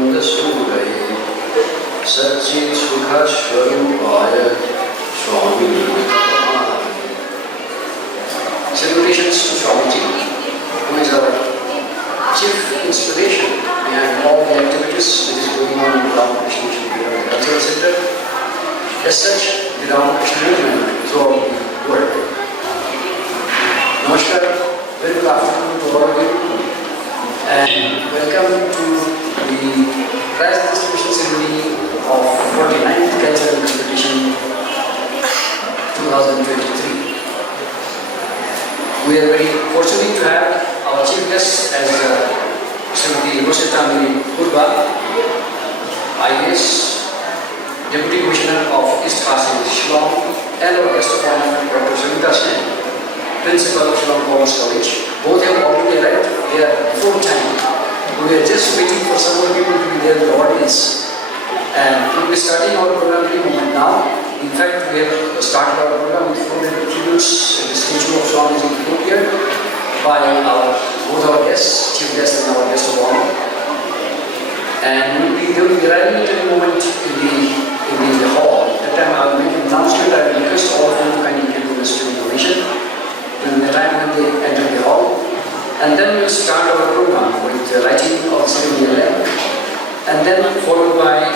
आनंद सूरये सच्चित सुख स्वरूपाय स्वामी Salutations to Swamiji, who is our chief inspiration behind all the activities which is going on in the Ramakrishna Mission Cultural Center. As such, the Ramakrishna movement throughout the world. Namaskar, very good afternoon to all of you, and welcome to the prize distribution ceremony of 49th Cultural Competition 2023. We are very fortunate to have our chief guest as Srimati Rosetta Miri Purba, IAS, Deputy Commissioner of East Khasi Shillong, and our guest of honor, Dr. Sumita Sen, Principal of Shillong Commerce College. Both have already arrived. They are full time. We are just waiting for some more people to be there in the audience. And we will be starting our program any moment now. In fact, we have started our program with 400 tributes at the statue of Swamiji here by both our guests, chief guest and our guest of honor. And they will be arriving at any moment in the hall. At that time, I will make an announcement. I will request all of them to kindly give the student information in the time when they enter the hall. And then we will start our program with the lighting of the ceremonial lamp, and then followed by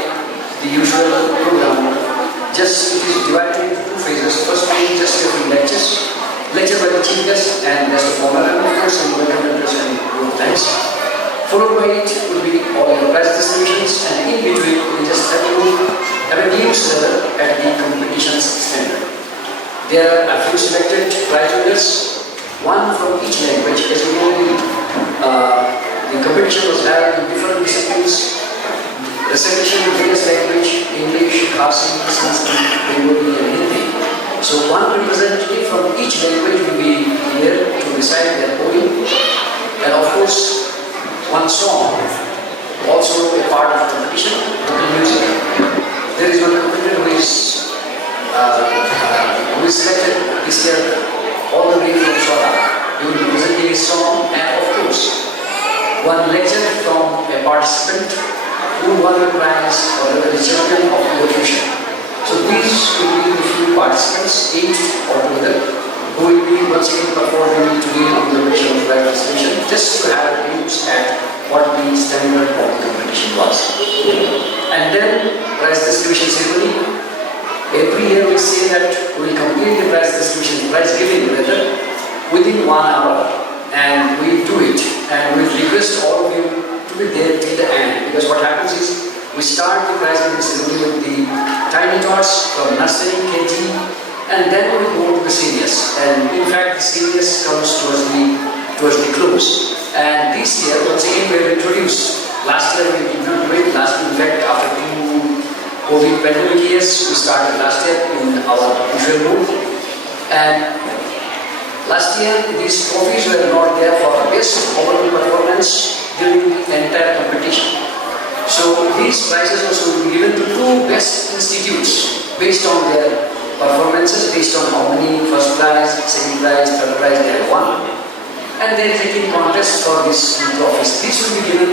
the usual program. Just it is divided into two phases. First phase, just a few lectures by the chief guest and guest of honor, and of course some welcome address and group thanks. Followed by it will be all the prize distributions, and in between we just have a news level at the competition's standard. There are a few selected prize winners, one from each language. As you know, the competition was held in different disciplines. Recitation in various language, English, Khasi, Sanskrit, Bengali and Hindi. So one representative from each language will be here to recite their poem, and of course one song, also a part of the competition, local music. There is one competitor who is selected this year all the way from Shora. He will be presenting his song, and of course one lecture from a participant who won the prize or the champion of elocution. So these will be the few participants, 8 altogether, who will be once again performing today on the occasion of prize distribution, just to have a glimpse at what the standard of the competition was. And then prize distribution ceremony. Every year we say that we will complete the prize distribution, prize giving rather, within 1 hour, and we do it. And we request all of you to be there till the end, because what happens is we start the prize giving ceremony with the tiny tots from nursery, KG, and then we go to the seniors. And in fact, the seniors comes towards the close. And this year, once again, we have introduced. Last year we did not do it. In fact, after 2 COVID pandemic years, we started last year in our usual room. And last year, these trophies were not there for best overall performance during the entire competition. So these prizes also will be given to 2 best institutes based on their performances, based on how many first prize, second prize, third prize they have won. And they are taking contest for these trophies. These will be given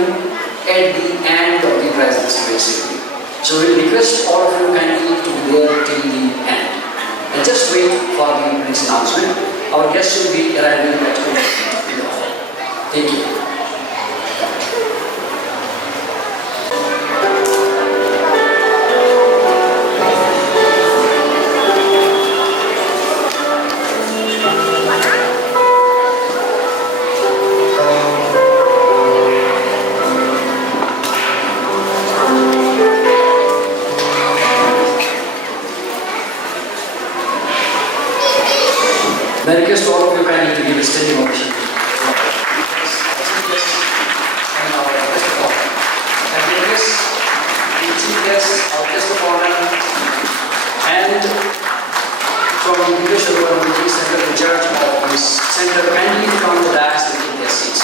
at the end of the prize distribution. So we request all of you kindly to be there till the end. And just wait for the next announcement. Our guests will be arriving at 2. Thank you. I request all of you kindly to give a standing ovation. And our guest of honor. I request the chief guest, our guest of honor, and from the English Center, the judge of this center, kindly come to the dais and take their seats.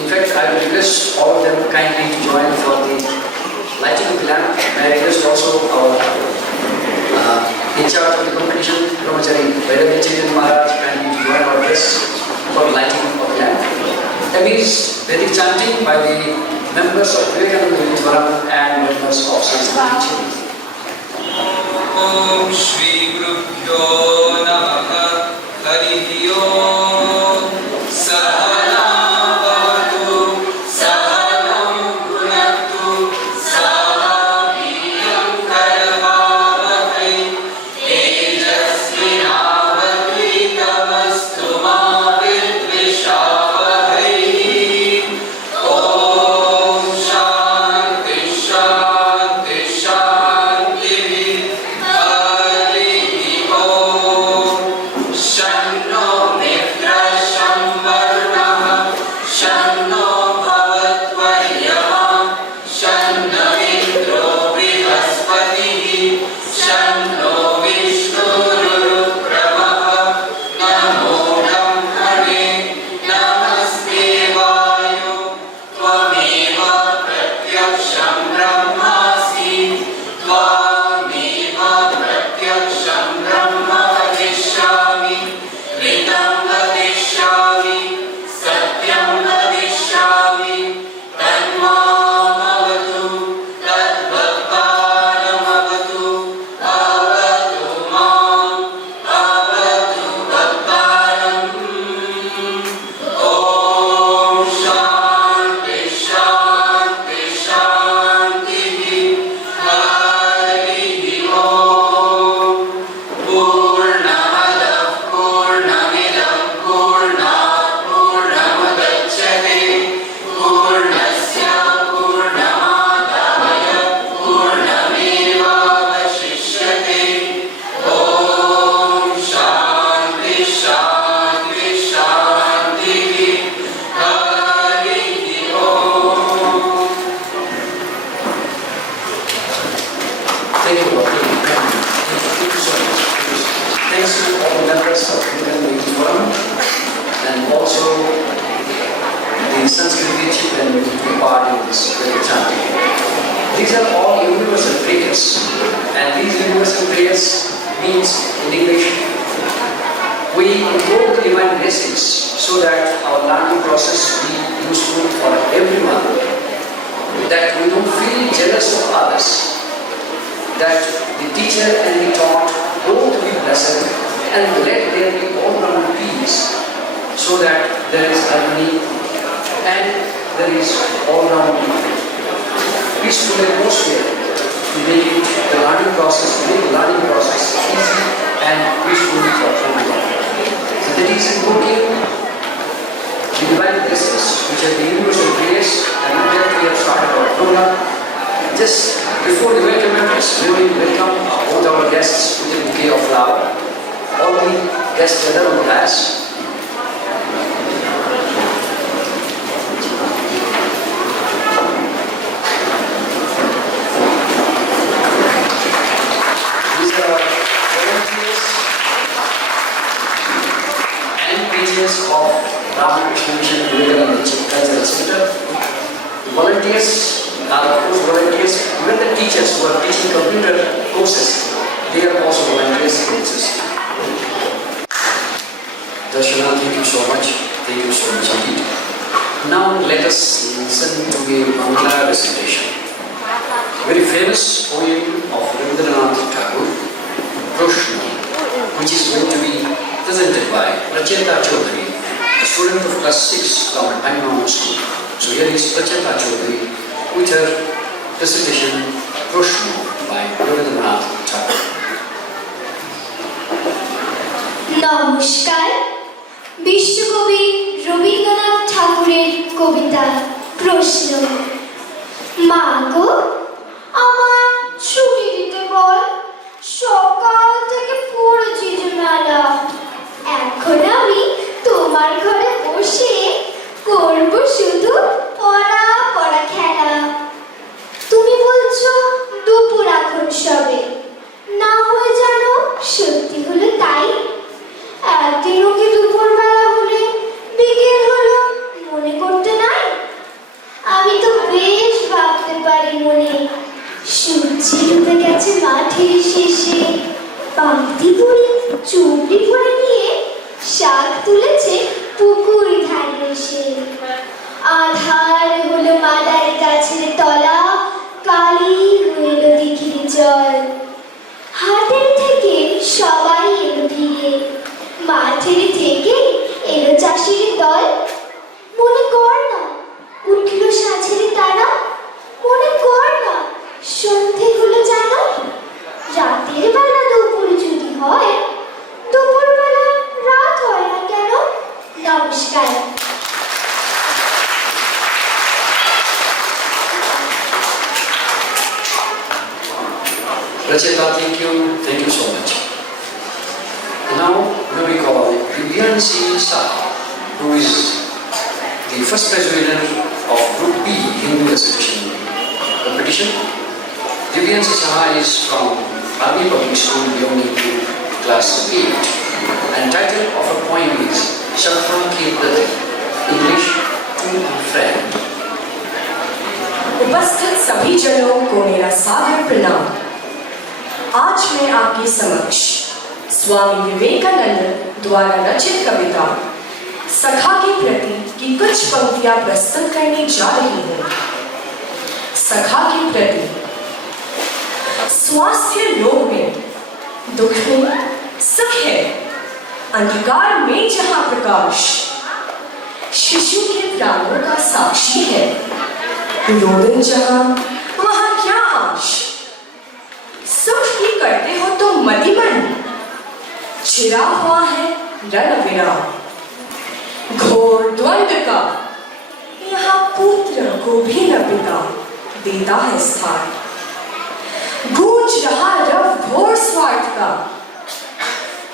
In fact, I will request all of them kindly to join for the lighting of the lamp. I request also our is Vedic chanting by the members of Vivekananda Yudhvaram and members of Sanskrit teaching. Om Shri Gurubhyo Namaha Harihi Om Sahana Bhavatu Sahanam Bhunaktu Saha Viyam Karavavahai Tejasvinavadvitamastu Ma Vidvishavahai. Om Shanti Shanti Shanti. Harihi Om. Shanno Mitra Shamvarnah Shanno Bhavatvaryama Shanno Indro Brihaspatihi Shanno Vishnurukramaha Namo Brahmane Namaste Vayu Tvameva Pratyaksham Brahmasi Tvameva Pratyaksham Brahma Vadishyami Ritam Vadishyami Satyam Vadishyami Tanmamavatu Tadbhaktaramavatu Avatu Mam Avatu Bhaktaram. Om Shanti Shanti Shanti. Harihi Om. Purnamada Purnamidam Purnat Purnamadachyate Purnasya Purnamadaya Purnamevavashishyate. Om Shanti Shanti Shanti. Harihi Om. Thank you, Bhakti. Thank you so much. Thanks to all the members of Vivekananda Yudhvaram and also the Sanskrit teaching and the part in this Vedic chanting. These are all universal prayers, and these universal prayers means in English we invoke the divine blessings so that our learning process be useful for everyone, that we don't feel jealous of others, that the teacher and the taught both be blessed, and let there be all-round peace so that there is harmony and there is all-round peaceful atmosphere to make the learning process easy and peaceful for everyone. So that is invoking the divine blessings which are the universal prayers, and with that we have started our program. Just before the welcome members, we will welcome both our guests with a bouquet of flower. All the guests gather on the dais. These are our volunteers and pages of Ramakrishna Mission Vivekananda Cultural Center. The volunteers are of course volunteers, even the teachers who are teaching computer courses, they are also volunteers in this system. Darshana, thank you so much. Thank you so much indeed. Now let us listen to a Bangla recitation. Very famous poem of Rabindranath Tagore, Proshno, which is going to be presented by Pracheta Chaudhary, a student of class 6 from Bangalore School. So here is Pracheta Chaudhary with her recitation Proshno by Rabindranath Tagore. নমস্কার। বিশ্বকবি রবীন্দ্রনাথ ঠাকুরের কবিতা প্রশ্ন। মা গো, আমার ছুটি দিতে বল, সকাল থেকে পড়েছি যে মেলা। এখন আমি তোমার ঘরে বসে করব শুধু পড়া পড়া খেলা। তুমি বলছো দুপুর এখন সবে, না হয়ে জানো সত্যি হলো তাই। একদিনও কি দুপুরবেলা হলে বিকেল হলো মনে করতে নাই? আমি তো বেশ ভাবতে পারি মনে, সূর্য ডুবে গেছে মাঠের শেষে, পান্তি বুড়ি চুবড়ি ভরে নিয়ে শাক তুলেছে পুকুর ধারে এসে। আধার হলো মাদার গাছের তলা, কালি হইল দিঘির জল। হাটের থেকে সবাই এলো ফিরে, মাঠের থেকে এলো চাষির দল। মনে কর না উঠল সাঁঝের তারা, মনে কর না সন্ধে হলো জানা। রাতের বেলা দুপুর যদি হয়, দুপুর বেলা রাত হয় না কেন? নমস্কার। Rachita, thank you so much. Now we call Vivian C. Saha, who is the first prize winner of Group B Hindu Exhibition competition. Vivian C. Saha is from Army Public School, Yoni, class 8, and title of her poem is Shakha Ki Prati, English to a friend. उपस्थित सभी जनों को मेरा सादर प्रणाम। आज मैं आपके समक्ष स्वामी विवेकानंद द्वारा रचित कविता सखा के प्रति की कुछ पंक्तियां प्रस्तुत करने जा रही हूँ। सखा के प्रति। स्वास्थ्य रोग में, दुख में सुख है, अंधकार में जहाँ प्रकाश शिशु के प्राणों का साक्षी है। रोदन जहाँ वहाँ क्या आश, सुख ही करते हो तो मतिमन, छिरा हुआ है रण विराम। घोर द्वंद्व का यहाँ पुत्र को भी न पिता देता है स्थान। गूंज रहा रव घोर स्वार्थ का,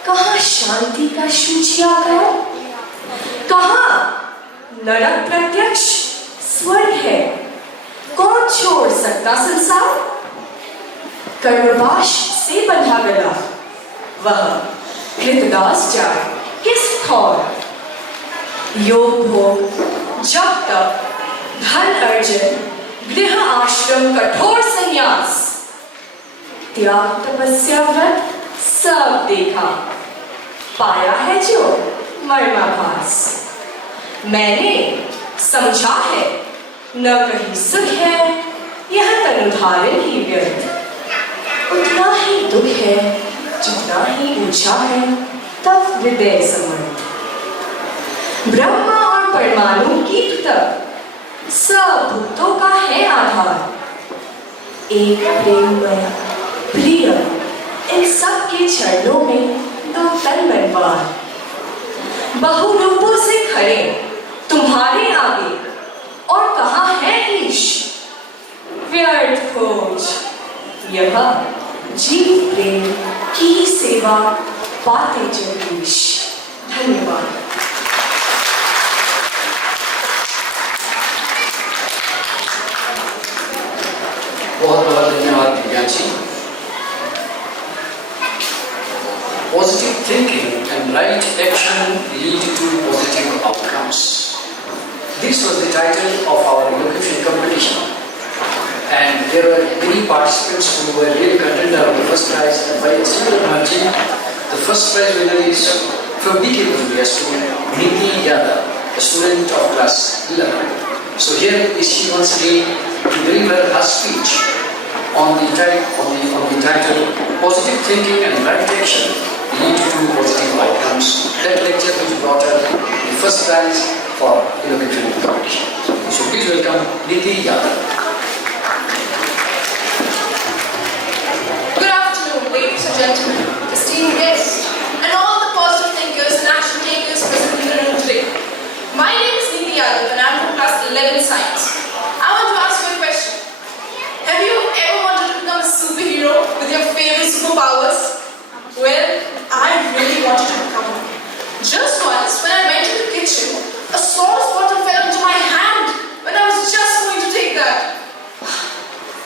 कहाँ शांति का सूचियागार, कहाँ नरक प्रत्यक्ष स्वर्ग है, कौन छोड़ सकता संसार। कर्मवाश से बंधा गला वह कृतदास जाए किस खौर। योग भोग जब तक धन अर्जन, गृह आश्रम कठोर संन्यास, त्याग तपस्या व्रत सब देखा, पाया है जो मर्माभास। मैंने समझा है न कहीं सुख है, यह तनुधारण ही व्यर्थ। उतना ही दुख है जितना ही ऊंचा है तब हृदय समर्थ। ब्रह्मा और परमाणु की तक सब भूतों का है आधार। एक प्रेममय प्रिय इन सब के चरणों में दो तन मनवार। बहुरूपों से खड़े तुम्हारे आगे और कहाँ है ईश। व्यर्थ खोज यह जीव प्रेम की सेवा पाते जगदीश। धन्यवाद। बहुत बहुत धन्यवाद विज्ञान जी। Positive thinking and right action lead to positive outcomes. This was the title of our elocution competition, and there were many participants who were really contender of the first prize. And by a single margin, the first prize winner is from BK student Niti Yadav, a student of class 11. So here is she once again to deliver her speech on the title Positive Thinking and Right Action Lead to Positive Outcomes. That lecture which brought her the first prize for elocution competition. So please welcome Niti Yadav. Good afternoon, ladies and gentlemen, esteemed guests, and all the positive thinkers and action takers present in the room today. My name is Niti Yadav and I'm from class 11 Science. I want to ask you a question. Have you ever wanted to become a superhero with your favorite superpowers? Well, I really wanted to become one. Just once, when I went to the kitchen, a sauce bottle fell into my hand when I was just going to take that.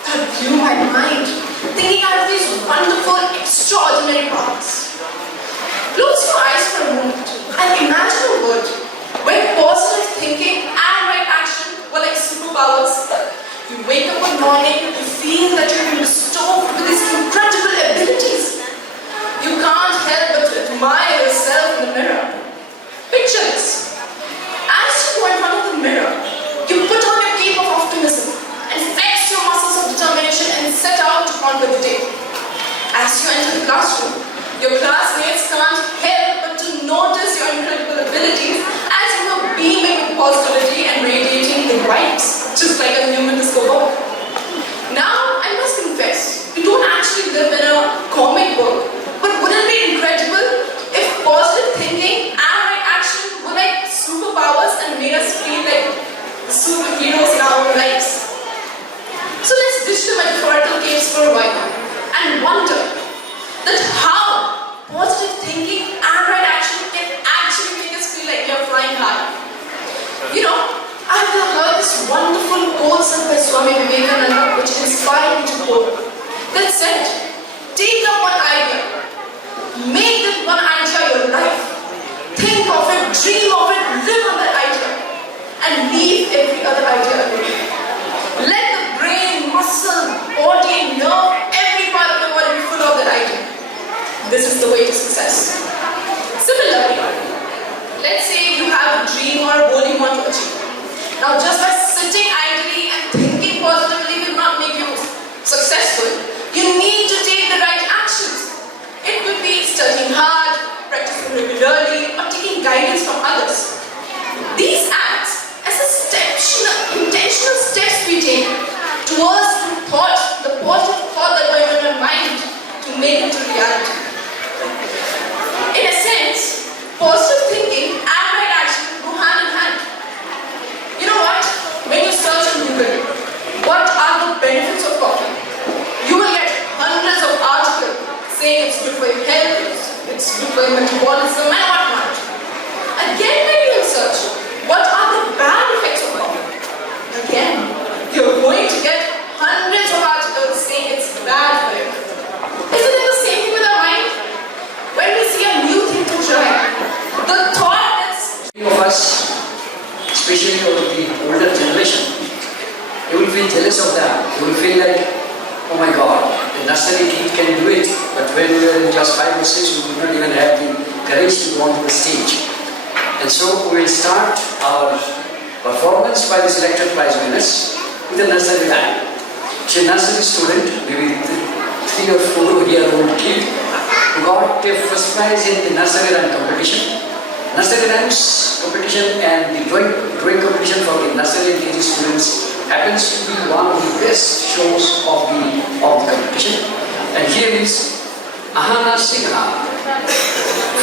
That blew my mind, thinking out of these wonderful, extraordinary powers. Close your eyes for a moment and imagine a world where positive thinking and right action were like superpowers. You wake up one morning, you feel that you've been bestowed with these incredible abilities. You can't help but to admire yourself in the mirror. Picture this. As you go in front of the mirror, on with the day. As you enter the classroom, your classmates can't help but to notice your incredible abilities as you are beaming with positivity and radiating the vibes, just like a human disco ball. Now, I must confess, we don't actually live in a comic book, but wouldn't it be incredible if positive thinking and right action were like superpowers and made us feel like superheroes in our own lives? So let's ditch the metaphorical caves for a while and wonder that how positive thinking and right action can actually make us feel like we are flying high. You know, I've heard this wonderful quote said by Swami Vivekananda which inspired me to quote that said, take up one idea, make that one idea your life, think of it, dream of it, live on that idea, and leave every other idea alone. Let the brain, muscle, body, nerve, every part of the body be full of that idea. This is the way to success. Similarly, let's say you have a dream or a goal you want to achieve. Now, just by sitting idly and thinking positively will not make you successful. You need to take the right actions. It could be studying hard, practicing regularly, or taking guidance from others. These acts as intentional steps we take towards the positive thought that we're in our mind to make it to reality. In a sense, positive thinking and right action go hand in hand. You know what? When you search on Google, what are the benefits of coffee? You will get hundreds of articles saying it's good for your health, it's good for your metabolism and whatnot. Again, when you search, what are the bad effects of coffee? Again, you're going to get hundreds of articles saying it's bad for you. Isn't it the same thing with our mind? When we see a new thing to try, the thought that's Many of us, especially of the older generation, you will feel jealous of that. You will feel like, oh my God, the nursery kid can do it, but when we were in class 5 or 6, we could not even have the courage to go on the stage. And so we will start our performance by the selected prize winners with a nursery rhyme. So a nursery student, maybe 3 or 4-year-old kid, who got the first prize in the nursery rhyme competition. Nursery rhymes competition and the drawing competition for the nursery and KG students happens to be one of the best shows of the competition. And here is Ahana Sinha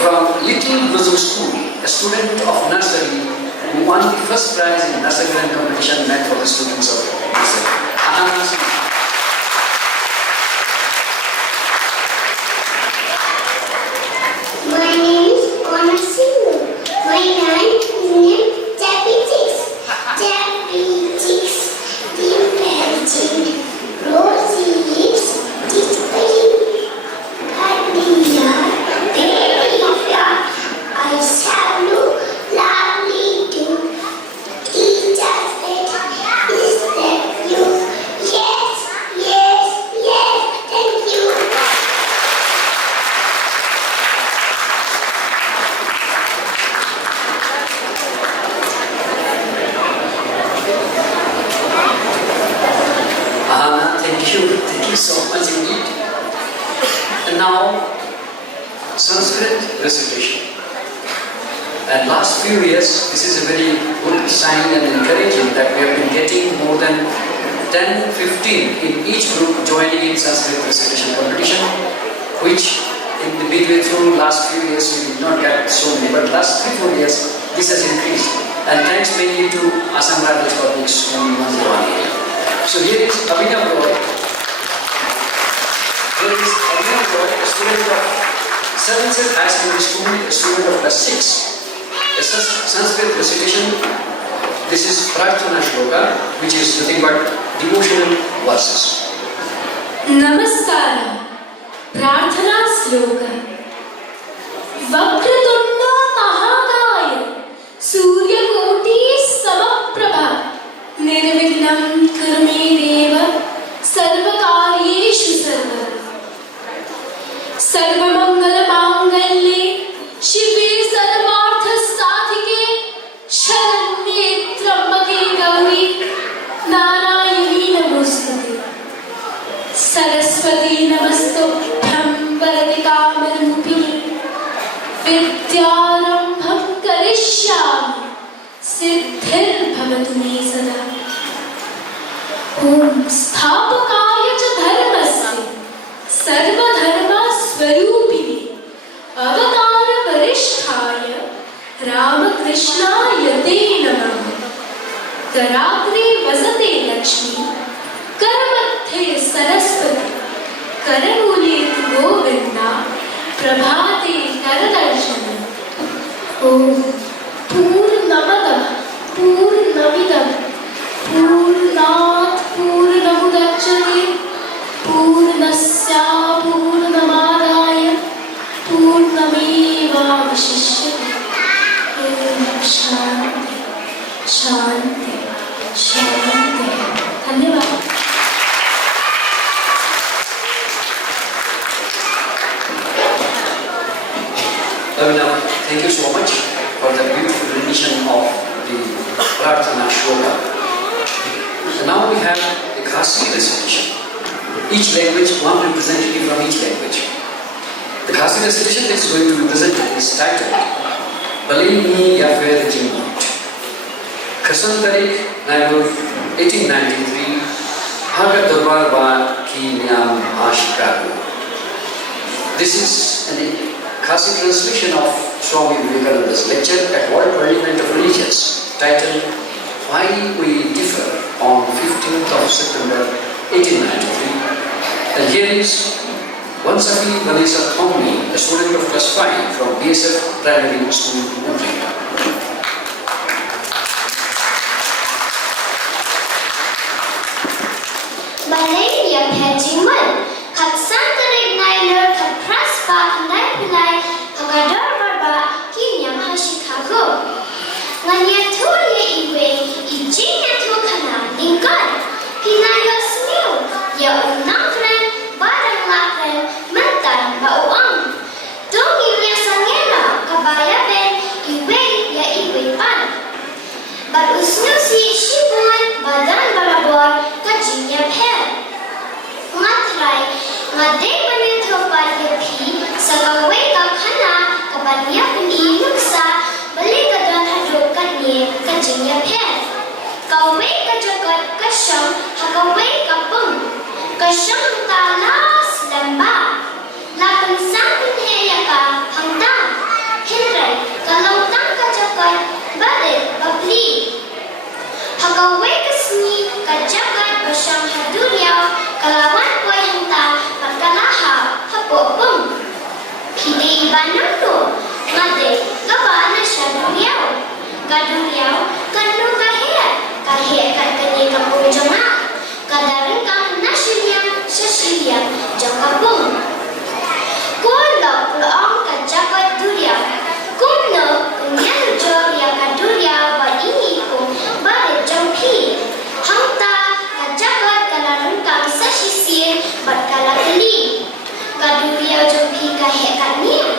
from Little Brazil School, a student of nursery who won the first prize in nursery rhyme competition meant for the students of nursery. Ahana Sinha. My name is Anna Singh. My name is Tappy Chicks. Tappy Chicks, imagine rosy lips, displaying Cardia, baby flower. I shall look lovely too. Teachers said, is that you? Yes, yes, yes, thank you. Thank you so much indeed. And now, Sanskrit recitation. And last few years, this is a very good sign and encouraging that we have been getting more than 10, 15 in each group joining in Sanskrit recitation competition, which in the midway through last few years we did not get so many, but last 3-4 years this has increased. And thanks mainly to Assam Rifles Public School, Manjawani. So here is Abhinav Roy. Here is Abhinav Roy, a student of Sanskrit High Secondary School, a student of class 6. A Sanskrit recitation. This is Prarthana Shloka, which is nothing but devotional verses. Namaskara. Prarthana Shloka. Vakratunda Mahakaya Surya Koti Samaprabha Nirvignam Kurme Deva Sarvakaryeshu Sarva Sarvamangala Mangalye Shive Sarvartha Sadhike Sharanye Trambake Gauri Narayani Namostate Saraswati Saraswati नमस्तुभ्यं वरदे कामरूपिणे विद्यारम्भं करिष्यामि सिद्धिर्भवतु मे सदा। ॐ स्थापकाय च धर्मस्य सर्वधर्मस्वरूपिणे अवतारवरिष्ठाय रामकृष्णाय ते नमः। कराग्रे वसते लक्ष्मी करमध्ये सरस्वती करमूले तु गोविन्दा प्रभाते करदर्शनम्। ॐ पूर्णमदः पूर्णमिदं पूर्णात् पूर्णमुदच्यते पूर्णस्य पूर्णमादाय पूर्णमेवावशिष्यते। ॐ शान्ति शान्ति शान्ति। धन्यवाद। Thank you so much for the beautiful rendition of the Prarthana Shloka. So now we have the Khasi recitation. Each language, one representative from each language. The Khasi recitation is going to be presented is titled Balini Yafir Jimut. Kasan Tarik, Naibur, 1893, Haga Darbar Ba Ki Nyam Ashikaru. This is an Khasi translation of Swami Vivekananda's lecture at World Parliament of Religions titled Why We Differ on 15th of September 1893. And here is Vansafi Vanessa Thomni, a student of class 5 from BSF Primary School, Mumbai. Malaysia Pajiman, Kat Santarik Nailer, Kat Praspa, Nai Pilai, Hagadar Barba, Kinyam Hashikago. Nganya Tuya Iwe, Ijinya Tukana, Lincoln, Pinayo Smew, Ya Unakran, Barang Lakran, Mantan, Bauang. Dongi Ya Sangena, Kabaya Ben, Iwe, Ya Iwe Pan. But Usnusi, Shibuan, Badan Barabor, Kajinya Pen. Matrai, Made Manitopa Yapi, Sagaway Kakana, Kabanya Pini Nuksa, Balikadan Hadrokanye, Kajinya Pen. Kaway Kajakat Kasham, Hakaway Kapum, Kasham Talas Lamba, Lapan Sampin Heyaka, Hamda, Hindray, Kalotang Kajakat, Badit, Babli. Hakaway Kasni, Kajakat, Basham Haduriyaw, Kalawan Boy Hanta, Pagkalaha, Hapopum. Pide Ibanando, Made, Kabana Shaduriyaw, Kaduriyaw, Kanu Kahir, Kahir Katani Kapung Jama, Kadarin Kam Nashiriyan, Shashiriyan, Jakapung. Kulo Pulang Kajakat Duriyaw, Kuno, Kunyan Joriya Kaduriyaw, Badini Kung, Barit Jampi, Hanta, Kajakat Kalarin Kam Sashisir, Badkalakali, Kaduriyaw Jampi Kahir Katniya,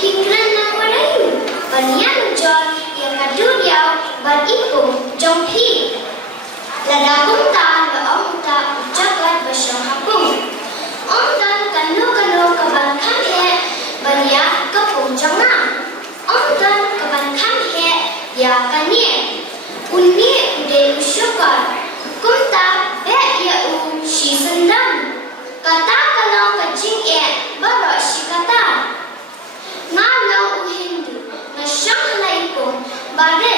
Pingran Nakwarayu, Banyan Jor, Yang Kaduriyaw, Badikung, Jampi. Ladakung ta, laong ta, Jagat Basyang Hapung. Om tan kanu kaban kham he, Banya kapung janga. Om tan kaban kham he, Ya kanye. Unni ude usyukar. Kumta be ya shi sendam. Kata kalau kajing baro shi kata. Ngalau Hindu, nasyang laikung, bare.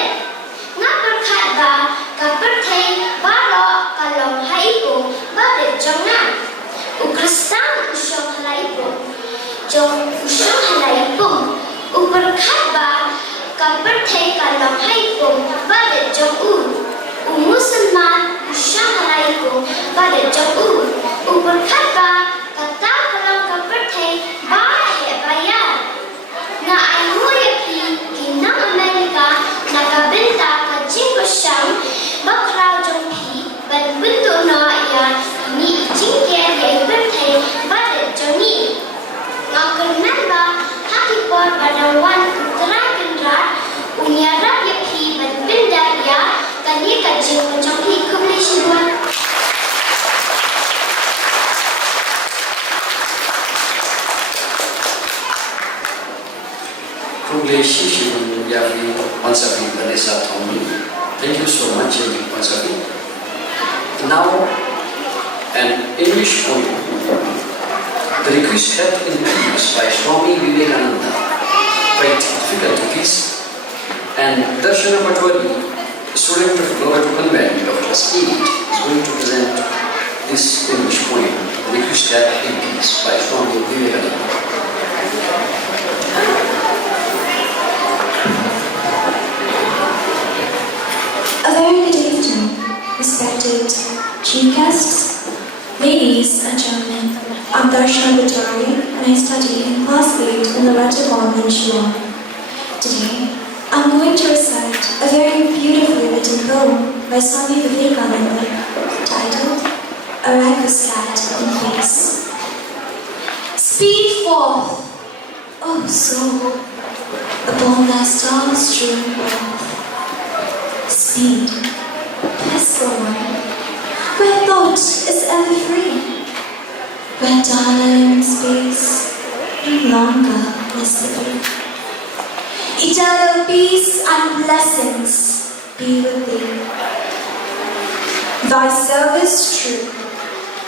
Ngaperkat ba, kapertai, baro kalong haikung, bare jangan. Ukristan usyong halaipung, jong usyong halaipung. Uperkat ba, kapertai kalong haikung, bare jong Musulman usyong halaipung, bare jong Uperkat ba, kata kalong kapertai, bahe bayar. Na ayuya pi kinang Amerika nakabenta kajing kosyang bakraw jong pi banbunto na ya ni ijingke ya ibertay badet jongi. Ngakanan ba hakipor badawan putra kendra unyarap ya pi banbenda ya kani kajing jong pi kumli shibuan. Ule Shishibu Yavi Wansapi Vanessa Tommy. Thank you so much, Wansapi. Now, an English poem. The request help in peace by Swami Vivekananda. Quite difficult to kiss. And Darshana Patwari, a student of Global Convent of class 8, is going to present this English poem, The request help in peace by Swami Vivekananda. A very good evening, respected chief guests, ladies and gentlemen. I'm Darshana Patwari and I study in class 8 in the Raja Convent, Shillong. Today, I'm going to recite a very beautifully written poem by Swami Vivekananda titled A Raguscat in Peace. Speed forth, O soul, upon thy star-strewn path. Speed, peaceful one, where thought is ever free, where time and space no longer misery. Eternal peace and blessings be with thee. Thy service true,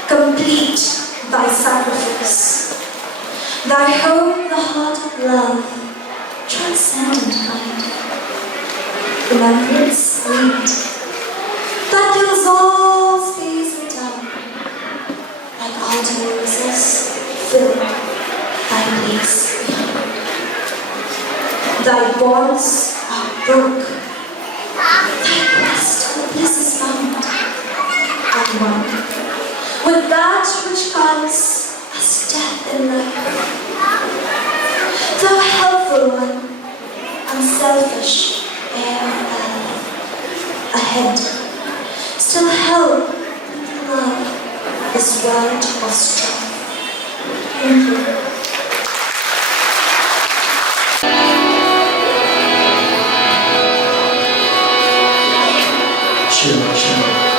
complete thy sacrifice. Thy home the heart of love, transcendent kind. Remembrance sweet, that fills all space return, like autumn roses fill thy place beyond. Thy bonds are broke, thy quest for bliss is found, and one with that which comes as death in life. Thou helpful one, unselfish air on earth, ahead, still help with love this world of strife. Thank you. Sure.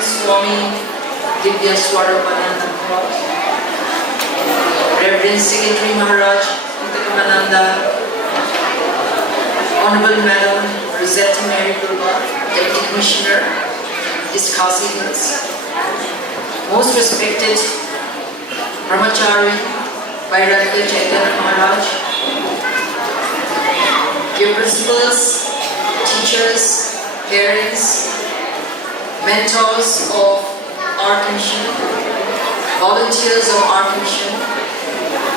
Reverend Swami Divya Swarapananda Kaur, Reverend Secretary Maharaj Utakamananda, Honorable Madam Rosetta Mary Purba, Deputy Commissioner, Iskasi Hills, most respected Brahmachari Vairagya Chaitanya Maharaj, your principals, teachers, parents, mentors of our commission, volunteers of our commission,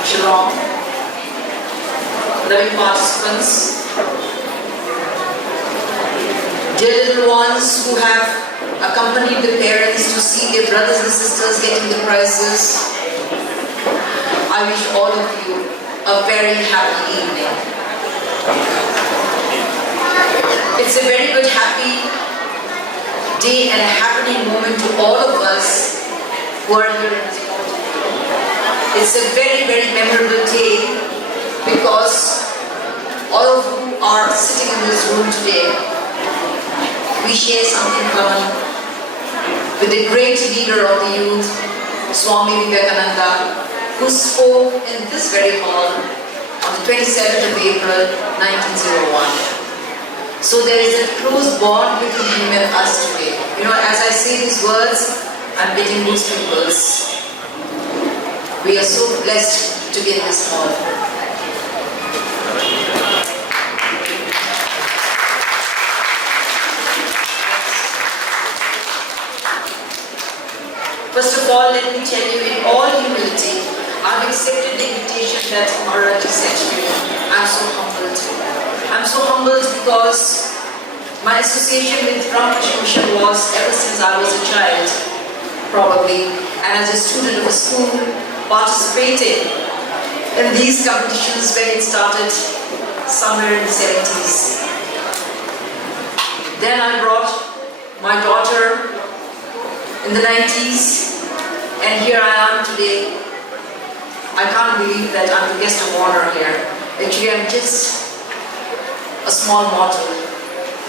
Shillong, loving participants, dear little ones who have accompanied the parents to see their brothers and sisters getting the prizes, I wish all of you a very happy evening. It's a very good happy day and a happening moment to all of us who are here in this hall. It's a very, very memorable day because all of you are sitting in this room today. We share something common with the great leader of the youth, Swami Vivekananda, who spoke in this very hall on the 27th of April, 1901. So there is a close bond between him and us today. You know, as I say these words, I'm getting goose pimples. We are so blessed to be in this hall. First of all, let me tell you in all humility, I've accepted the invitation that Maharaj sent me. I'm so humbled. I'm so humbled because my association with Ramakrishna Mission was ever since I was a child, probably, and as a student of a school, participating in these competitions when it started somewhere in the 70s. Then I brought my daughter in the 90s, and here I am today. I can't believe that I'm the guest of honor here. Actually, I'm just a small mortal,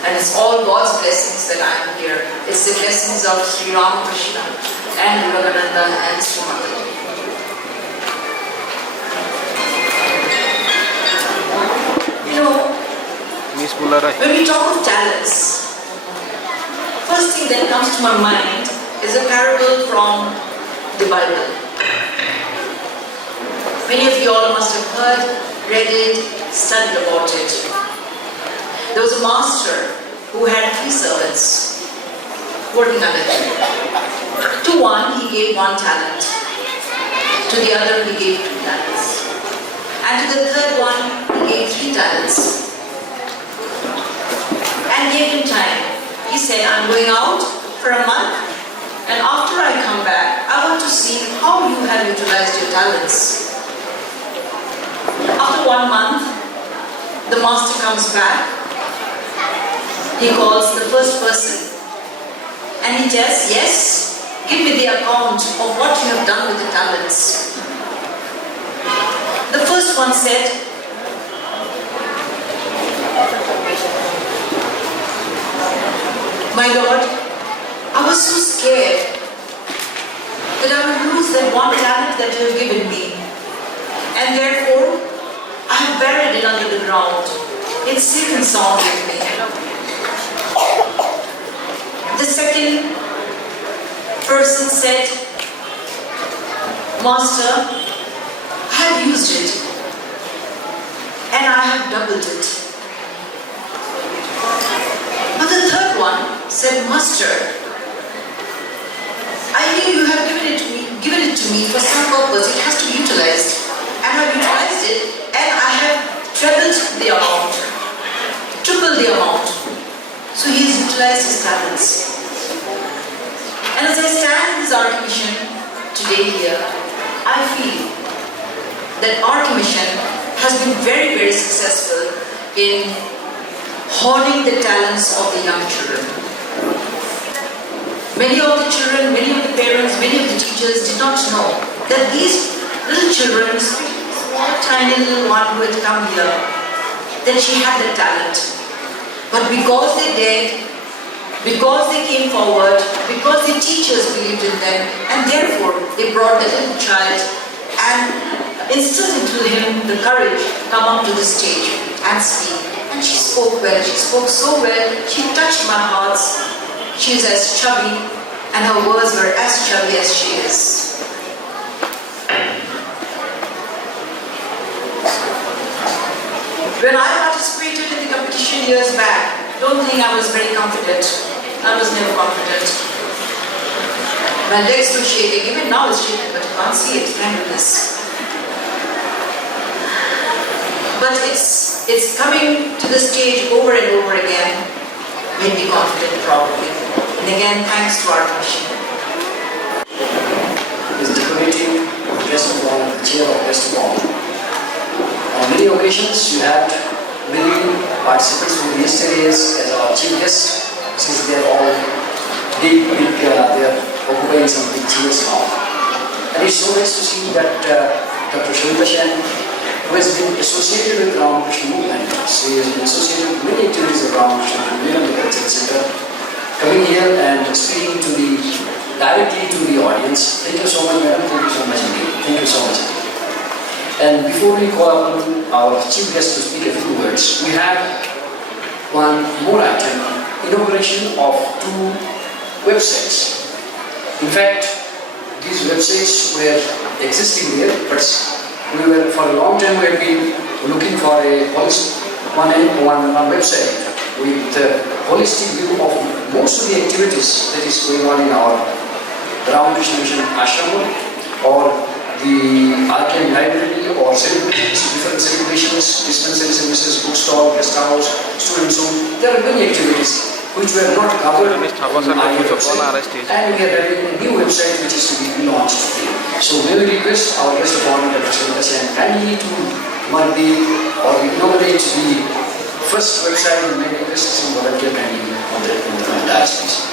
and it's all God's blessings that I'm here. It's the blessings of Sri Ramakrishna and Vivekananda and Srimati. You know, when we talk of talents, first thing that comes to my mind is a parable from the Bible. Many of you all must have heard, read it, studied about it. There was a master who had 3 servants working under him. To one, he gave 1 talent. To the other, he gave 2 talents. And to the third one, he gave 3 talents. And gave him time. He said, I'm going out for a month, and after I come back, I want to see how you have utilized your talents. After 1 month, the master comes back. He calls the first person and he tells, yes, give me the account of what you have done with the talents. The first one said, my Lord, I was so scared that I would lose that 1 talent that you have given me, and therefore I have buried it under the ground. It's safe and sound with me. The second person said, Master, I have used it and I have doubled it. But the third one said, Master, I hear you have given it to me for some purpose. It has to be utilized. And I have utilized it and I have trebled the amount, tripled the amount. So he has utilized his talents. And as I stand in this art commission today here, I feel that our commission has been very, very successful in honing the talents of the young children. Many of the children, many of the parents, many of the teachers did not know that these little children, small, tiny little one who had come here, that she had the talent. But because they dared, because they came forward, because they teachers believed in them, and therefore they brought the little child and instilled into him the courage to come up to the stage and speak. And she spoke well, she spoke so well, she touched my heart. She is as chubby, and her words were as chubby as she is. When I participated in the competition years back, don't think I was very confident. I was never confident. My legs were shaking, even now it's shaking, but you can't see it, thank goodness. But it's coming to the stage over and over again, made me confident probably. And again, thanks to our commission. Is decorating the guest of honor, the chair of guest of honor. On many occasions, you had many participants from yesterday's as our chief guests, since they are all big, they are occupying some big chairs now. And it's so nice to see that Dr. Shobita Sen, who has been associated with Ramakrishna movement, she has been associated with many activities of Ramakrishna movement and the Cultural Center, coming here and speaking directly to the audience. Thank you so much, madam. Thank you so much indeed. Thank you so much indeed. And before we call upon our chief guest to speak a few words, we have one more item, inauguration of 2 websites. In fact, these websites were existing there, but for a long time we have been looking for one website with a holistic view of most of the activities that is going on in our Ramakrishna Mission Ashram or the RKM library or celebrations, different celebrations, dispensary services, bookstore, guest house, students' home. There are many activities which were not covered in our website, and we are having a new website which is to be launched today. So may we request our guest of honor, Dr. Shobita Sen, kindly to inaugurate the first website and may request some volunteer kindly on the dais, please.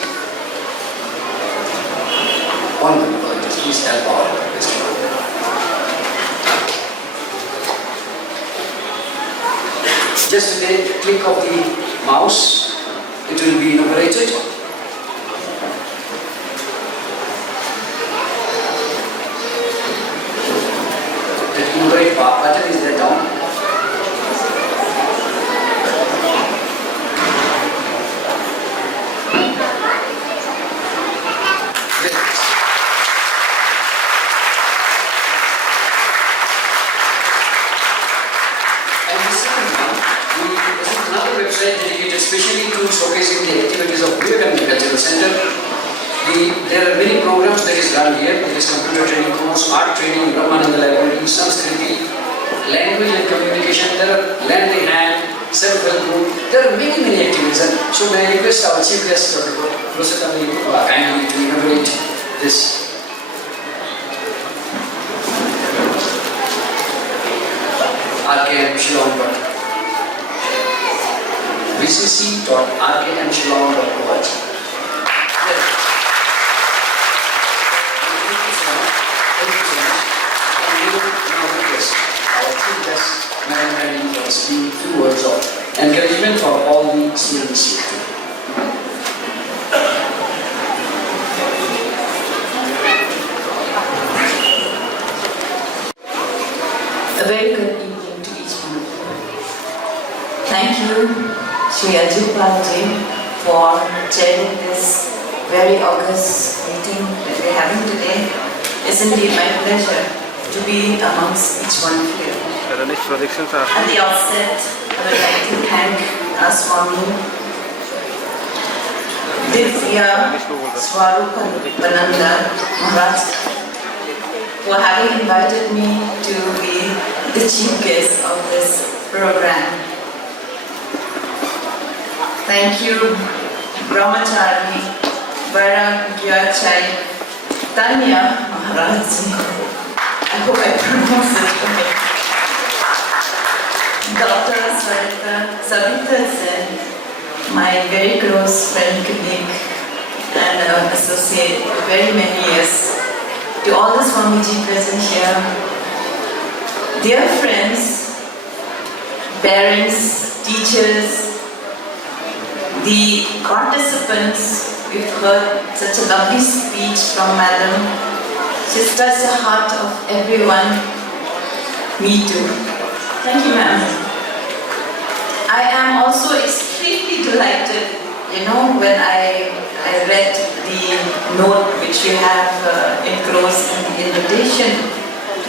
One volunteer, please help our guest of honor. Just with a click of the mouse, it will be inaugurated. The inaugurate button is there down. Dedicated especially to showcasing the activities of Vivekananda Cultural Center. There are many programs that is run here. There is computer training course, art training, Brahmananda Library, Sanskriti, language and communication. There are land in hand, self-help group. There are many activities. So may I request our chief guest, Dr. Rosetta, kindly to inaugurate this. RKM Shillong. vcc.rkmshillong.org. Thank you so much. And we will now request our chief guest, Madam Randy, for speaking a few words of encouragement for all the students here. A very good evening to each one of you. Thank you, Shri Ajit Palji, for chairing this very august meeting that we're having today. It's indeed my pleasure to be amongst each one of you. At the outset, I would like to thank our Swami Divya Swarupananda Maharaj for having invited me to be the chief guest of this program. Thank you, Brahmachari, Vairagyachari, Tanya Maharaj. I hope I pronounced it right. Dr. Savita Sen, my very close friend, colleague, and associate for very many years. To all the Swamiji present here, dear friends, parents, teachers, the participants we've heard such a lovely speech from Madam. She's touched the heart of everyone. Me too. Thank you, ma'am. I am also extremely delighted, when I read the note which you have enclosed in the invitation,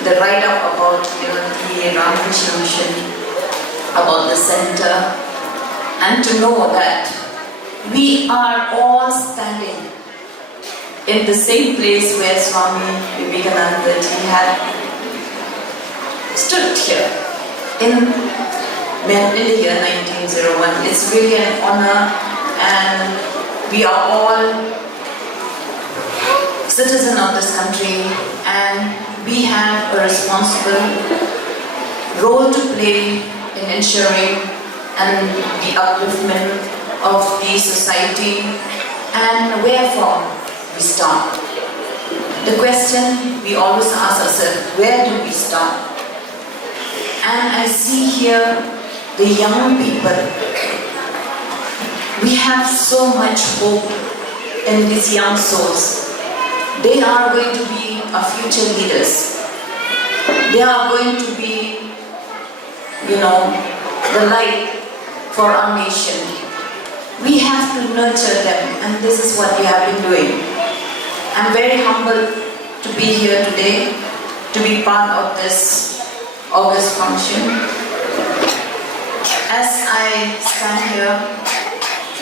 the write-up about the Ramakrishna Mission, about the center, and to know that we are all standing in the same place where Swami Vivekananda ji had stood here in the year 1901. It's really an honor, and we are all citizens of this country, and we have a responsible role to play in ensuring and the upliftment of the society, and wherefore we start. The question we always ask ourselves, where do we start? And I see here the young people. We have so much hope in these young souls. They are going to be our future leaders. They are going to be, the light for our nation. We have to nurture them, and this is what we have been doing. I'm very humbled to be here today, to be part of this August function. As I stand here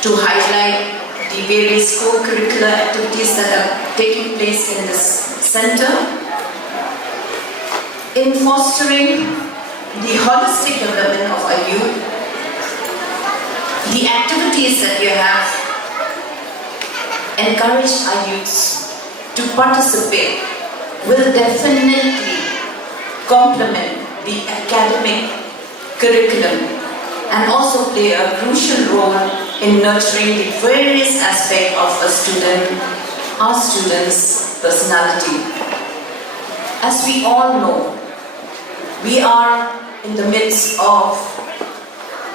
to highlight the various co-curricular activities that are taking place in this center, in fostering the holistic development of our youth, the activities that you have encouraged our youths to participate will definitely complement the academic curriculum and also play a crucial role in nurturing the various aspects of our students' personality. As we all know, we are in the midst of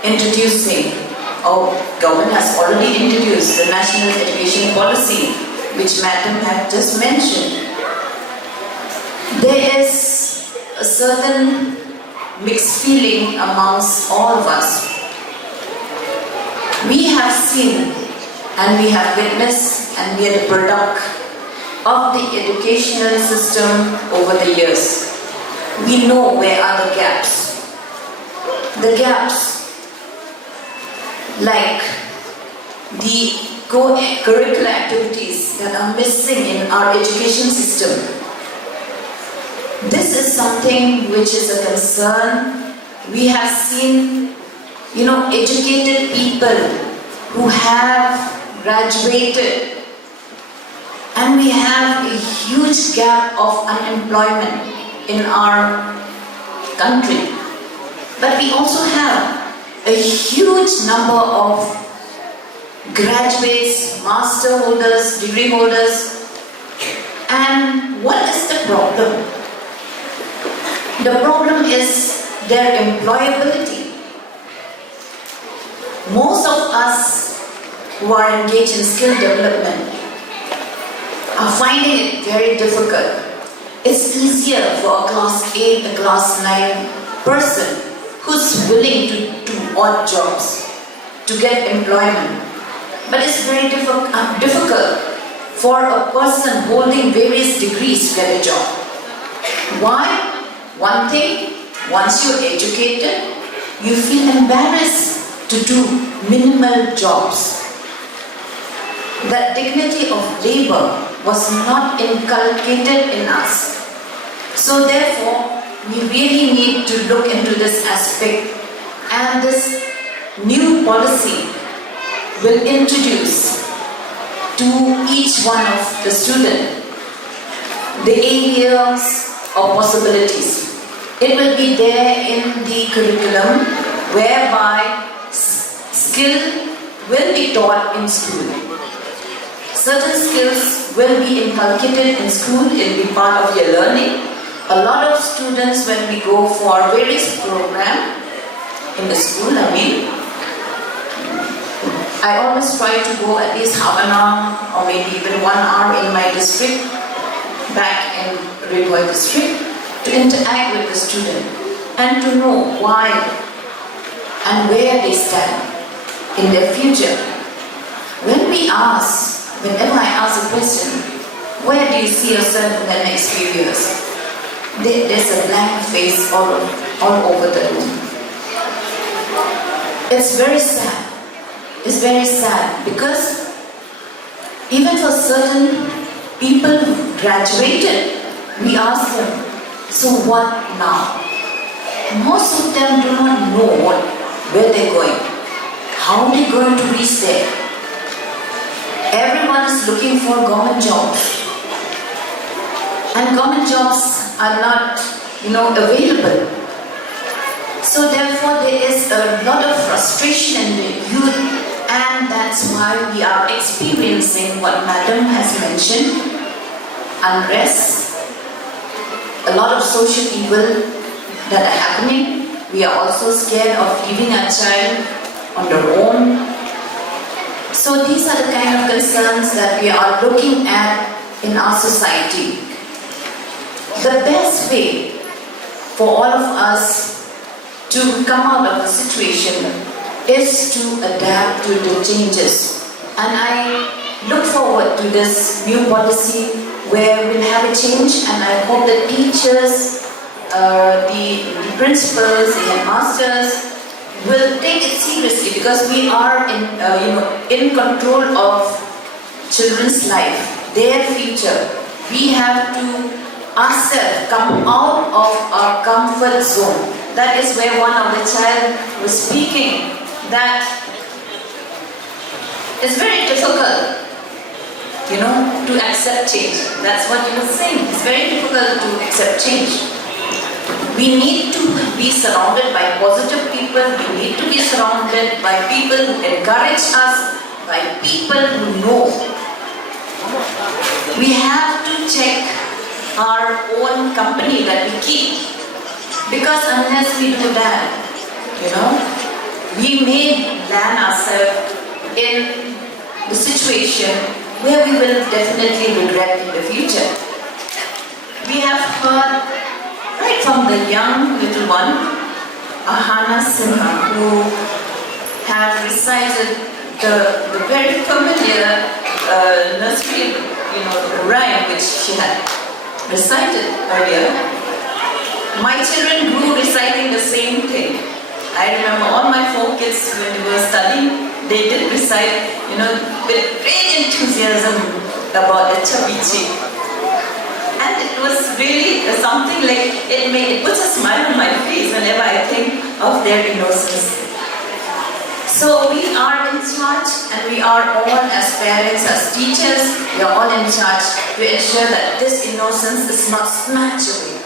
introducing, or government has already introduced, the National Education Policy, which Madam had just mentioned. There is a certain mixed feeling amongst all of us. We have seen and we have witnessed and we are the product of the educational system over the years. We know where are the gaps. The gaps like the co-curricular activities that are missing in our education system. This is something which is a concern. We have seen, educated people who have graduated, and we have a huge gap of unemployment in our country. But we also have a huge number of graduates, master holders, degree holders. And what is the problem? The problem is their employability. Most of us who are engaged in skill development are finding it very difficult. It's easier for a class 8, a class 9 person who's willing to do odd jobs to get employment. But it's very difficult for a person holding various degrees to get a job. Why? One thing, once you're educated, you feel embarrassed to do minimal jobs. That dignity of labor was not inculcated in us. So therefore, we really need to look into this aspect, and this new policy will introduce to each one of the students the areas of possibilities. It will be there in the curriculum whereby skill will be taught in school. Certain skills will be inculcated in school, it will be part of your learning. A lot of students, when we go for various programs in the school, I always try to go at least half an hour or maybe even 1 hour in my district, back in Ridhoi district, to interact with the student and to know why and where they stand in their future. Whenever I ask a question, where do you see yourself in the next few years? There's a blank face all over the room. It's very sad. It's very sad because even for certain people who graduated, we ask them, so what now? Most of them do not know where they're going. How are they going to reach there? Everyone is looking for government jobs. And government jobs are not, available. So therefore there is a lot of frustration in the youth, and that's why we are experiencing what Madam has mentioned, unrest, a lot of social evil that are happening. We are also scared of leaving our child on their own. So these are the kind of concerns that we are looking at in our society. The best way for all of us to come out of the situation is to adapt to the changes. And I look forward to this new policy where we'll have a change, and I hope the teachers, the principals, the headmasters will take it seriously, because we are in control of children's life, their future. We have to ourselves come out of our comfort zone. That is where one of the child was speaking, that it's very difficult, to accept change. That's what he was saying. It's very difficult to accept change. We need to be surrounded by positive people. We need to be surrounded by people who encourage us, by people who know. We have to check our own company that we keep, because unless we do that, we may land ourselves in the situation where we will definitely regret in the future. We have heard right from the young little one, Ahana Sinha, who have recited the very familiar nursery, rhyme which she had recited earlier. My children grew reciting the same thing. I remember all my 4 kids when they were studying, they did recite, with great enthusiasm about the Chabichi. And it was really something like, it puts a smile on my face whenever I think of their innocence. So we are in charge, and we are all, as parents, as teachers, we are all in charge to ensure that this innocence is not snatched away.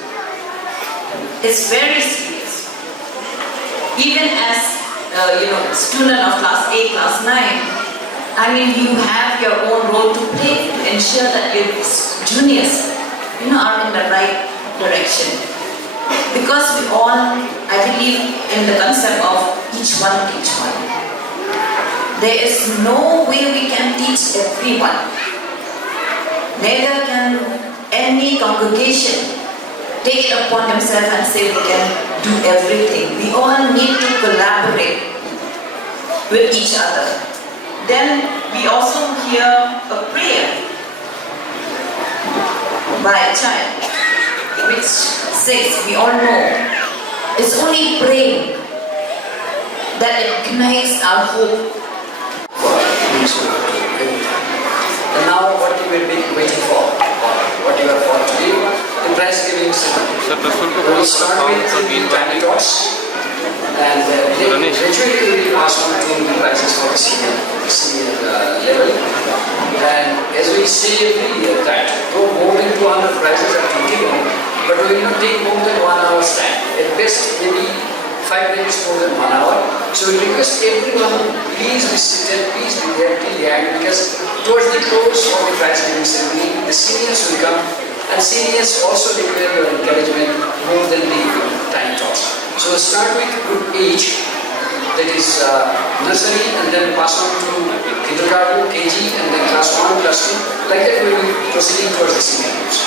It's very serious. Even as student of class 8, class 9, you have your own role to play to ensure that your juniors, are in the right direction. Because we all, I believe in the concept of each one teach one. There is no way we can teach everyone. Neither can any congregation take it upon themselves and say we can do everything. We all need to collaborate with each other. Then we also hear a prayer by a child, which says, we all know, it's only praying that ignites our hope. And now what you will be waiting for, or what you are for today, the prize giving ceremony. We will start with the tiny tots, and eventually we will pass on to the prizes for the senior level. And as we say every year that though more than 200 prizes are to be given, but we will not take more than 1 hour's time. At best, maybe 5 minutes more than 1 hour. So we request everyone, please be seated, please be there till the end, because towards the close of the prize giving ceremony, the seniors will come, and seniors also declare your encouragement more than the tiny tots. So we'll start with group H. that is nursery, and then pass on to kindergarten, KG, and then class 1, class 2. Like that we will be proceeding towards the senior years.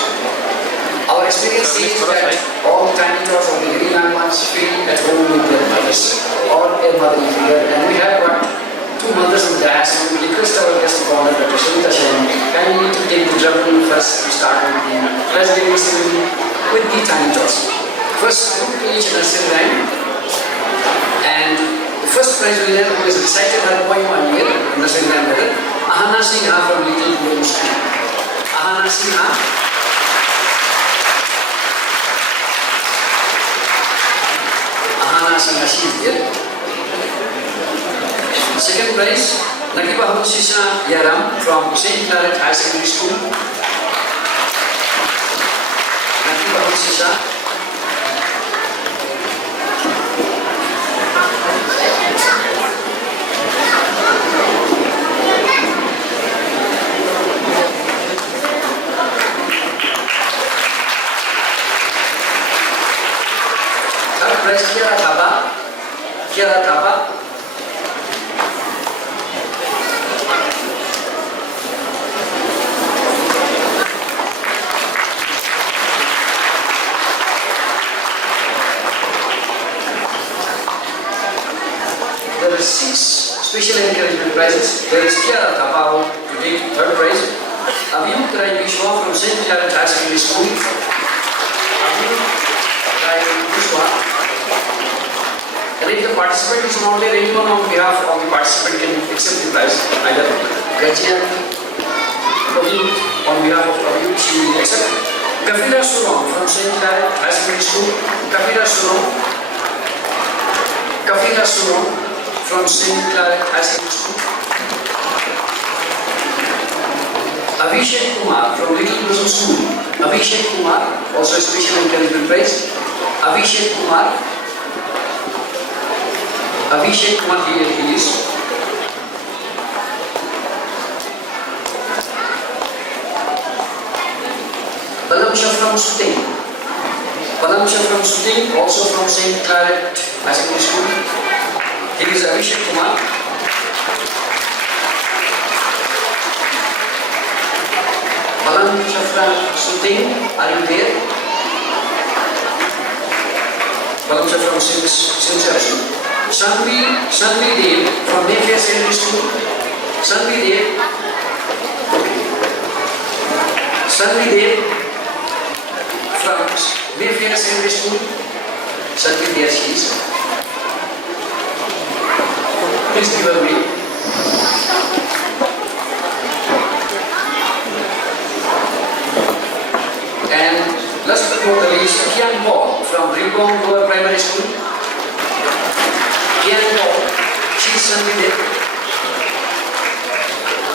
Our experience says that all tiny tots or the very young ones feel at home with their mothers or a motherly figure, and we have got 2 mothers in the class. We request our guest of honor, Dr. Shamita Shen, kindly to take the drum first to start with the class giving ceremony with the tiny tots. First, group each nursery rhyme, and the first prize winner who has recited her poem on here, nursery rhyme method, Ahana Singha from Little Bloom School. Ahana Singha. Ahana Singha, she is there. Second prize, Nakiba Hamusisha Yaram from St. Claret High Secondary School. Nakiba Hamusisha. Third prize, Kiara Thapa. Kiara Thapa. There are 6 special encouragement prizes. There is Kiara Thapa to take third prize. Abhiyuk Rai Vishwa from St. Claret High Secondary School. Abhiyuk Rai Vishwa. And if the participant is not there, anyone on behalf of the participant can accept the prize. Either Gajian, Abhiyuk, on behalf of Abhiyuk, she will accept. Kafila Surong from St. Claret High Secondary School. Kafila Surong. Kafila Surong from St. Claret High Secondary School. Abhishek Kumar from Little Blossom School. Abhishek Kumar, also a special encouragement prize. Abhishek Kumar. Abhishek Kumar, here he is. Palamsha from Suting. Palamsha from Suting, also from St. Claret High Secondary School. Here is Abhishek Kumar. Palamsha from Suting, are you there? Palamsha from St. Sanvi Dev from Mayfair Secondary School. Sanvi Dev. Sanvi Dev from Mayfair Secondary School. Sanvi, there she is. Please give her way. And last but not the least, Kian Paul from Rimbong Lower Primary School. Kian Paul, she is Sanvi Dev.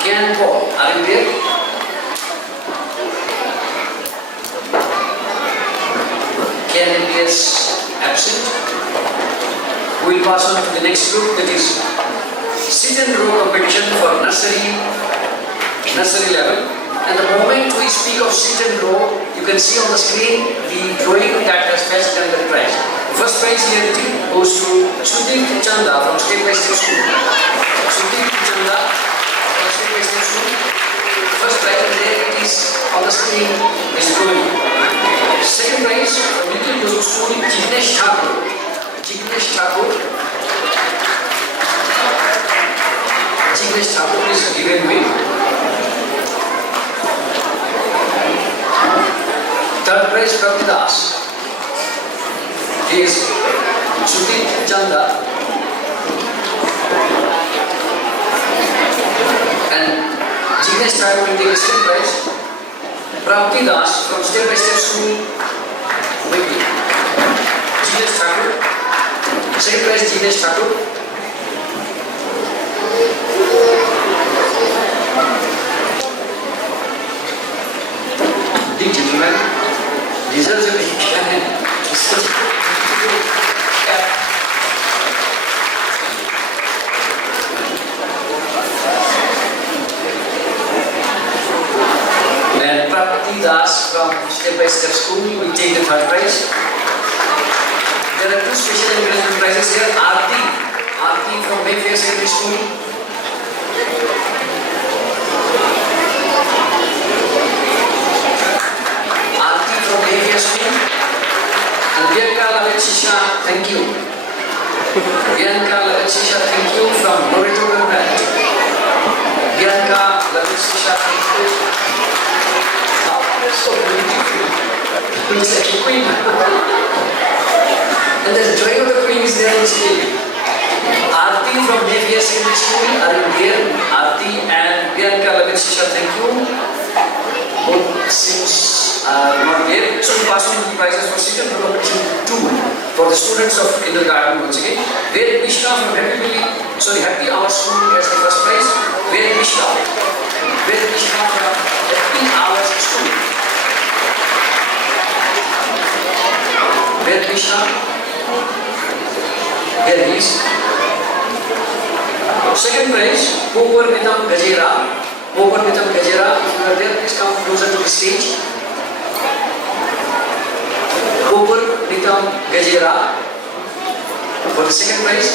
Kian Paul, are you there? Kian appears absent. We will pass on to the next group, that is sit and row competition for nursery level. And the moment we speak of sit and row, you can see on the screen the drawing that has fetched them the prize. First prize here goes to Sudeep Chanda from Step by Step School. Sudeep Chanda from Step by Step School. First prize, there it is on the screen, is drawing. Second prize from Little Blossom School, Jignesh Thakur. Jignesh Thakur. Jignesh Thakur is given way. Third prize, Prabhu Das. He is Sudeep Chanda. And Jignesh Thakur will take a second prize. Prabhu Das from Step by Step School. Maybe. Jignesh Thakur. Second prize, Jignesh Thakur. Big gentleman, deserves a big hand. And Prabhuti Das from Step by Step School will take the third prize. There are 2 special encouragement prizes here. Aarti Aarti from Mayfair Secondary School. Aarti from Mayfair School. And Bianca Lavetsisha, thank you. Bianca Lavetsisha, thank you from Loreto Granite. Bianca Lavetsisha, thank you. Oh, that's so beautiful. It's like a queen. And the drawing of the queen is there on the screen. Aarti from Mayfair Secondary School are in here. Aarti and Bianca Lavetsisha, thank you. Both seems not there. So we pass on the prizes for second competition 2 for the students of kindergarten once again. Ved Mishra from Happy Hour School as the first prize. Ved Mishra from Happy Hours School. Ved Mishra. Here he is. Second prize, Popar Mitam Gajera. Popar Mitam Gajera, if you are there, please come closer to the stage. Popar Mitam Gajera for the second prize.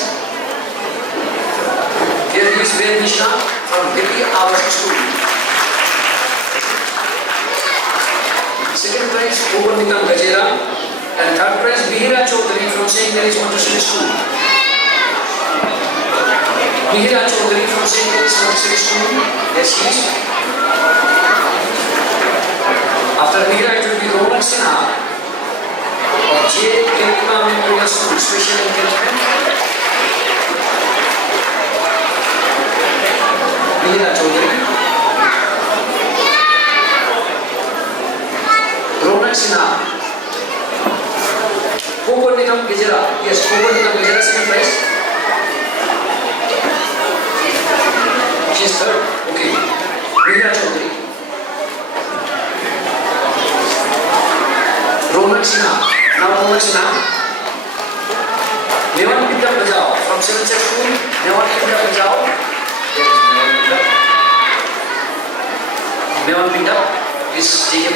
Here is Ved Mishra from Happy Hours School. Second prize, Popar Mitam Gajera. And third prize, Mihira Chaudhary from St. Mary's Montessori School. Mihira Chaudhary from St. Mary's Montessori School. Yes, she is. After Mihira, it will be Roman Sinha of J. Kerala Memorial School, Special Engagement. Mihira Chaudhary. Roman Sinha. Popar Mitam Gajera. Yes, Popar Mitam Gajera, second prize. She is third. Okay. Mihira Chaudhary. Roman Sinha. Now Roman Sinha. Nevan Pinda Bajao from 7th School. Nevan Pinda Bajao. There is Nevan Pinda is taken.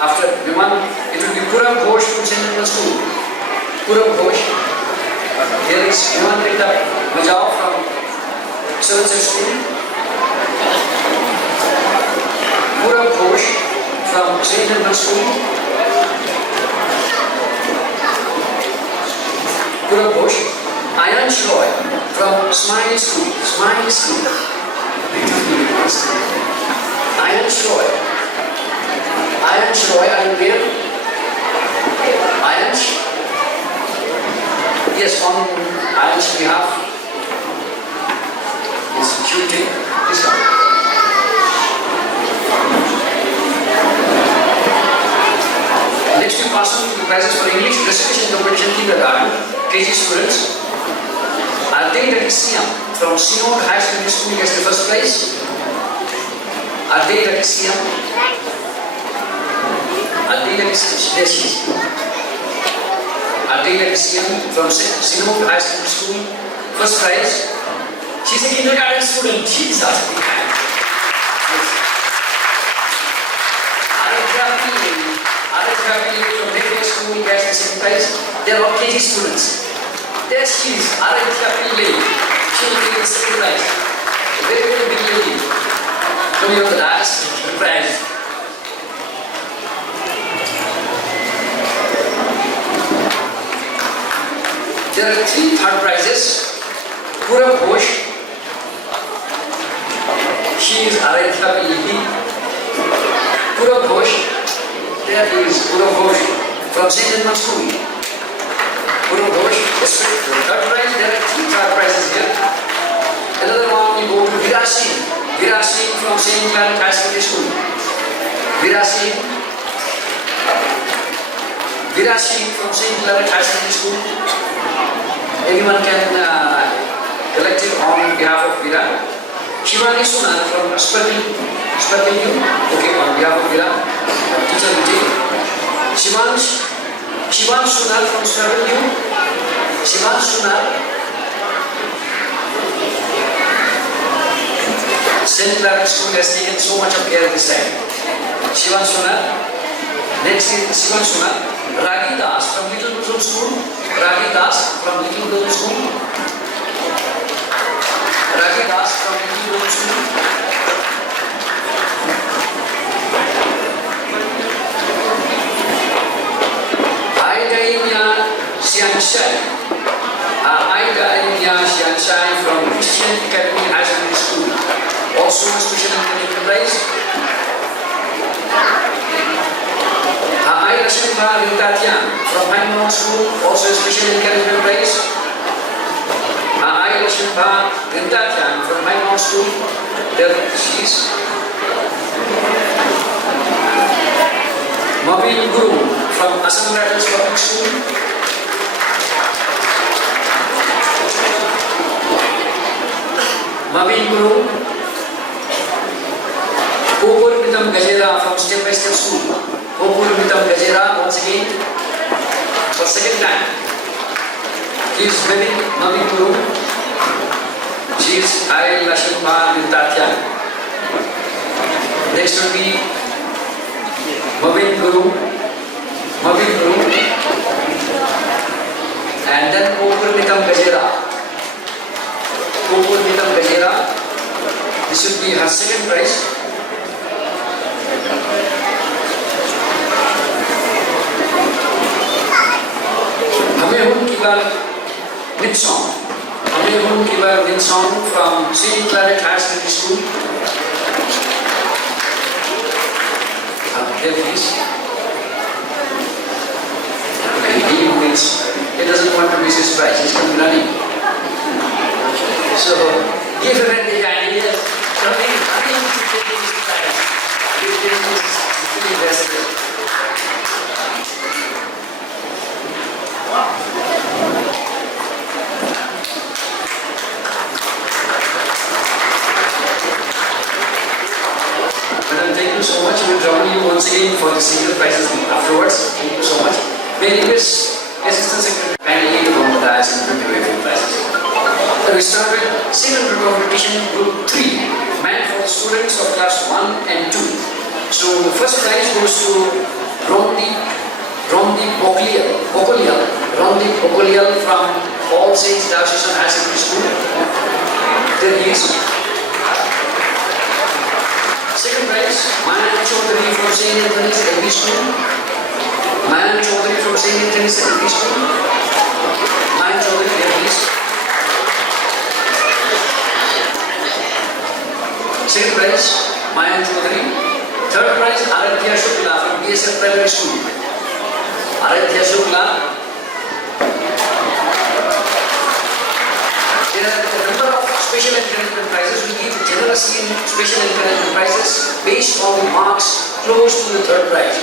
After Nevan, it will be Purab Ghosh from St. Nicholas School. Purab Ghosh. Here is Nevan Pinda Bajao from 7th School. Purab Ghosh from St. Nicholas School. Purab Ghosh. Ayansh Roy from Smiley School. Smiley School. Ayansh Roy. Ayansh Roy, are you there? Ayansh? Yes, on Ayansh's behalf. It's shooting. Please come. Next we pass on to the prizes for English recitation competition kindergarten, KG students. Adela Kisiam from Synod High Secondary School gets the first prize. Adela Kisiam. Adela Kisiam from Synod High Secondary School, first prize. She's a kindergarten student. She's asking. Aradhya Pillai from Mayfair School gets the second prize. They are all KG students. There she is, Aradhya Pillai. She will get the second prize. A very, very big lady. Coming on the last prize. There are 3 third prizes. Purab Ghosh. She is Aradhya Pillai. Purab Ghosh. There he is, Purab Ghosh from St. Edmund School. Purab Ghosh. Yes, the third prize. There are 3 third prizes here. Another one we go to Veera Singh. Veera Singh from St. Claret High Secondary School. Veera Singh. Veera Singh from St. Claret High Secondary School. Anyone can collect it on behalf of Veera. Shivani Sunal from Sparkle U. Okay, on behalf of Veera. Teacher will take. Shivan Sunal from Sparkle U. Shivan Sunal. St. Claret School has taken so much of care this time. Shivan Sunal. Next is Shivan Sunal. Ragi Das from Little Muslim School. Ravi Das from Little Girl School. Ravi Das from Little Girl School. Aida Imya Xianshai. Aida Imya Xianshai from Christian Academy High School. Also special incoming prize. Aida Shimba Lintatian from High School. Also special encouragement prize. Aida Shimba Lintatian from High School. There she is. Mabin Guru from Assam Rifles Public School. Mabin Guru. Kopur Mitam Gajera from Step by Step School. Kopur Mitam Gajera once again for second time. He is Mabin Guru. She is Ail Lashimba Lintatian. Next will be Mabin Guru, and then Kopur Mitam Gajera. Kopur Mitam Gajera. This should be her second prize. Hamehun Kibar Winsong. Hamehun Kibar Winsong from St. Claret High Secondary School. There he is. Okay, he means he doesn't want to miss his prize. He's coming running. So, give him the idea. Something to take his prize. Give him his investor. Madam, thank you so much. We will join you once again for the single prizes afterwards. Thank you so much. May I request Assistant Secretary kindly to come to the dais and bring away for the prizes. So we start with single group competition group 3, meant for the students of class 1 and 2. So the first prize goes to Romdi Bokolial from All Saints Diocesan High Secondary School. There he is. Second prize, Mayan Chaudhary from St. Anthony's LP School. Mayan Chaudhary from St. Anthony's LP School. Mayan Chaudhary, there he is. Second prize, Mayan Chaudhary. Third prize, Aradhya Shukla from BSF Primary School. Aradhya Shukla. There are a number of special encouragement prizes. We give generously special encouragement prizes based on the marks close to the third prize.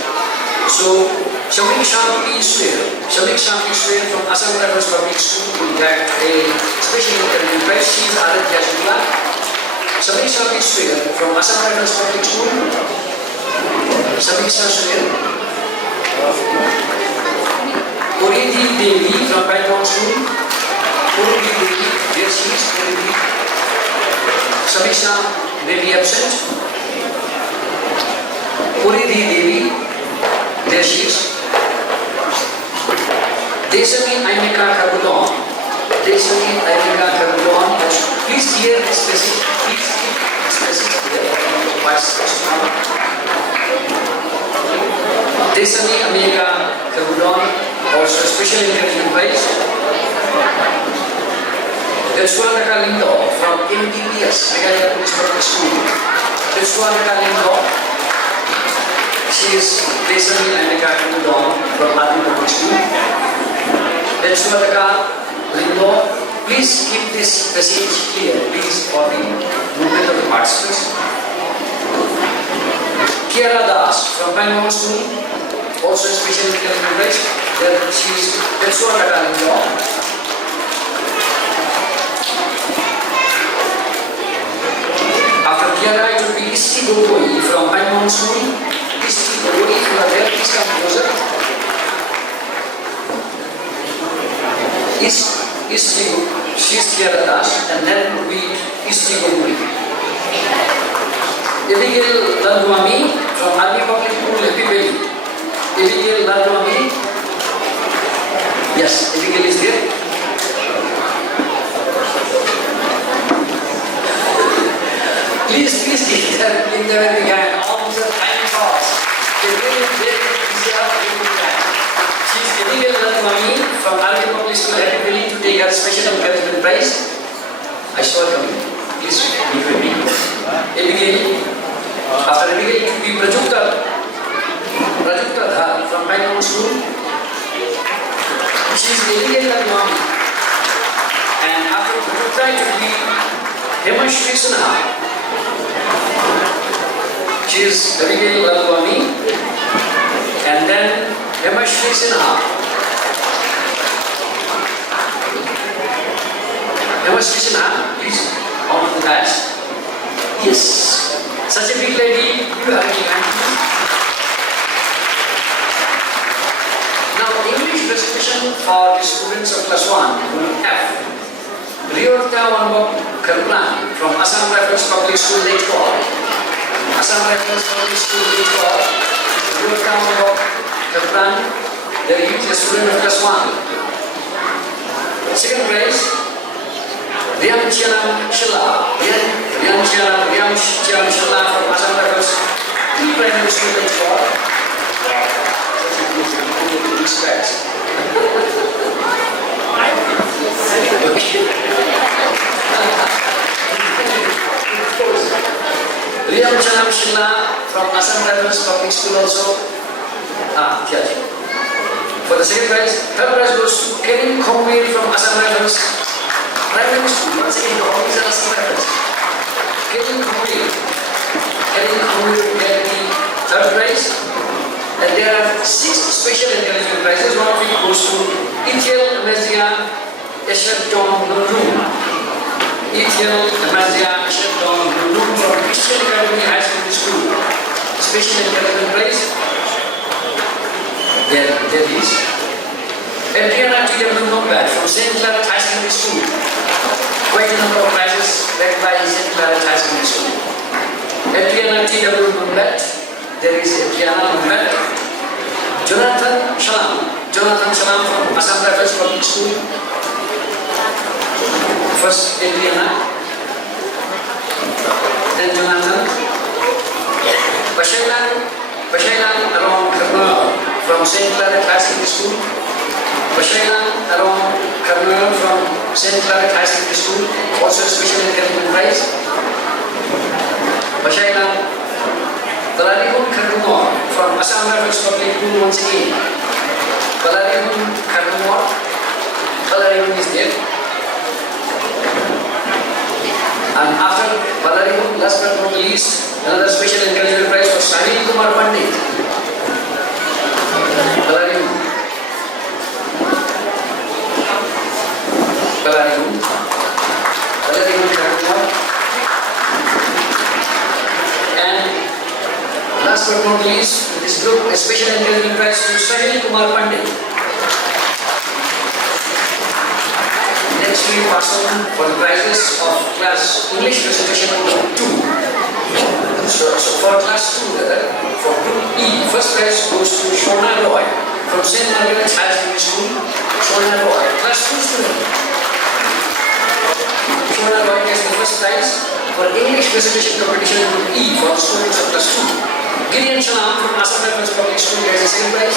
So, Shamik Shanti Swair from Assam Rifles Public School will get a special encouragement prize. She is Aradhya Shukla. Shamik Shanti Swair from Assam Rifles Public School. Shamik Swair. Puridhi Devi from Python School. Puridhi Devi, there she is. Samiksha may be absent. Puridhi Devi, there she is. Desami Aimika Karbudon. Please hear this message. Please keep this message here. Desami Aimika Karbudon, also special encouragement prize. Deswanaka Lindo from MDPS, Meghalaya Police Public School. Deswanaka Lindo. She is Desami Aimika Karbudon from Adi Public School. Deswanaka Lindo, please keep this message clear, please, for the movement of the participants. Kiara Das from Pangong School, also special encouragement prize. She is Deswanaka Lindo. After Kiara, it will be Isti Gogoi from Pangong School. Isti Gogoi, if you are there, please come closer. Isti Gogoi, she is Kiara Das, and then it will be Isti Gogoi. Abigail Lalwami from Army Public School, Happy Valley. Abigail Lalwami. Yes. Yes, Abigail is there. Please give them a big hand. All these are fine thoughts. They really deserve a big hand. She is Abigail Lalwani from Army Public School, Happy to take her special encouragement prize. I saw her coming. Please meet with me. Abigail. After Abigail, it will be Prajakta Dhar from my own school. She is Abigail Lalwani. And after Prajakta, it will be Hemashri Sinha. She is Abigail Lalwani. And then Hemashri Sinha. Hemashri Sinha, please, on the dais. Yes. Such a big lady, you have a hand. Now, English recitation for the students of class 1 will F. Riorta Wanbok Karplan from Assam Rifles Public School, Lechpal. Assam Rifles Public School, Lechpal. Riorta Wanbok Karplan, they are the student of class 1. Second prize, Riam Chianam Shilla. Riam Chianam Shilla from Assam Rifles Primary School, Lechpal. Respect. Riam Chanam Shilla from Assam Rifles Public School also. For the second prize, third prize goes to Kerin Khomir from Assam Rifles Primary School. Once again, the hobbies are Assam Rifles. Kerin Khomir will get the third prize. And there are 6 special encouragement prizes. One of it goes to Ethel Amazia Eshet-Dong Nunum. Ethel Amazia Eshet-Dong Nunum from Christian Academy High Secondary School. Special encouragement prize. There is Adriana T.W. Nombat from St. Claret High Secondary School. Quite a number of prizes backed by St. Claret High Secondary School. Adriana T.W. Nombat. There is Adriana Nombat. Jonathan Shalam from Assam Rifles Public School. First Adriana, then Jonathan. Bashailan along Karnal from St. Claret High Secondary School. Bashailan along Karnal from St. Claret High Secondary School. Also special encouragement prize. Bashailan Balarihun Karnumor from Assam Rifles Public School once again. Balarihun Karnumor. Balarihun is there. And after Balarihun, last but not least, another special encouragement prize for Sahil Kumar Pandit. Balarihun. Balarihun Karnumor. And last but not least, in this group, a special encouragement prize to Sahil Kumar Pandit. Next we pass on for the prizes of class English recitation group 2. So for class 2, for group E, first prize goes to Shona Roy from St. Margaret's High Secondary School. Shona Roy, class 2 student. Shona Roy gets the first prize for English recitation competition group E for the students of class 2. Gideon Shalam from Assam Rifles Public School gets the second prize.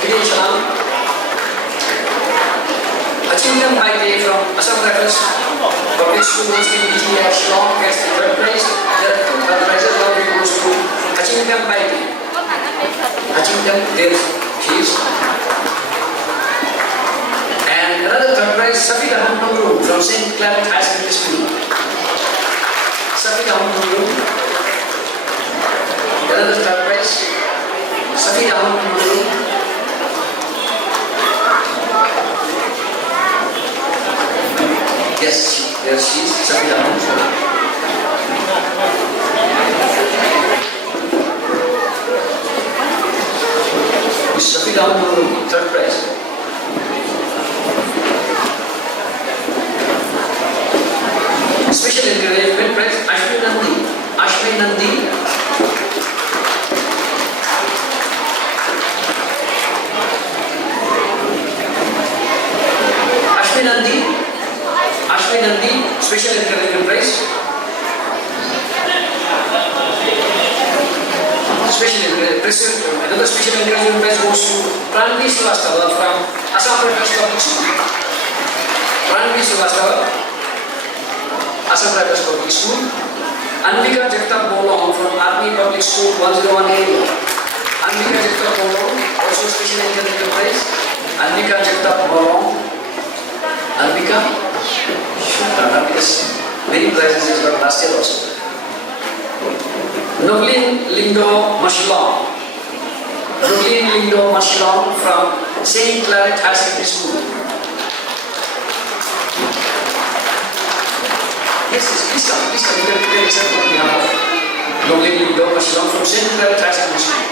Gideon Shalam. Achindam Maite from Assam Rifles Public School once again BGR Shillong gets the third prize. There are 2 other prizes. Now it goes to Achindam Maite. Achindam, there she is. And another third prize, Safida Hamdamru from St. Claret High Secondary School. Safida Hamdamru. Another third prize, Safida Hamdamru. Yes, there she is, Safida Hamdamru. Safida Hamdamru, third prize. Special encouragement prize, Ashmi Nandi. special encouragement prize. Another special encouragement prize goes to Pranvi Srivastava from Assam Private Public School. Pranvi Srivastava, Assam Private Public School. Anvika Jagtap Bolong from Army Public School 101A. Anvika Jagtap Bolong, also special encouragement prize. Anvika Jagtap Bolong. Anvika, Anvika's many prizes is got last year also. Novlin Lindo Mashilong. Novlin Lindo Mashilong from St. Claret High Secondary School. Yes, please come. You can accept on behalf of Novlin Lindo Mashilong from St. Claret High Secondary School.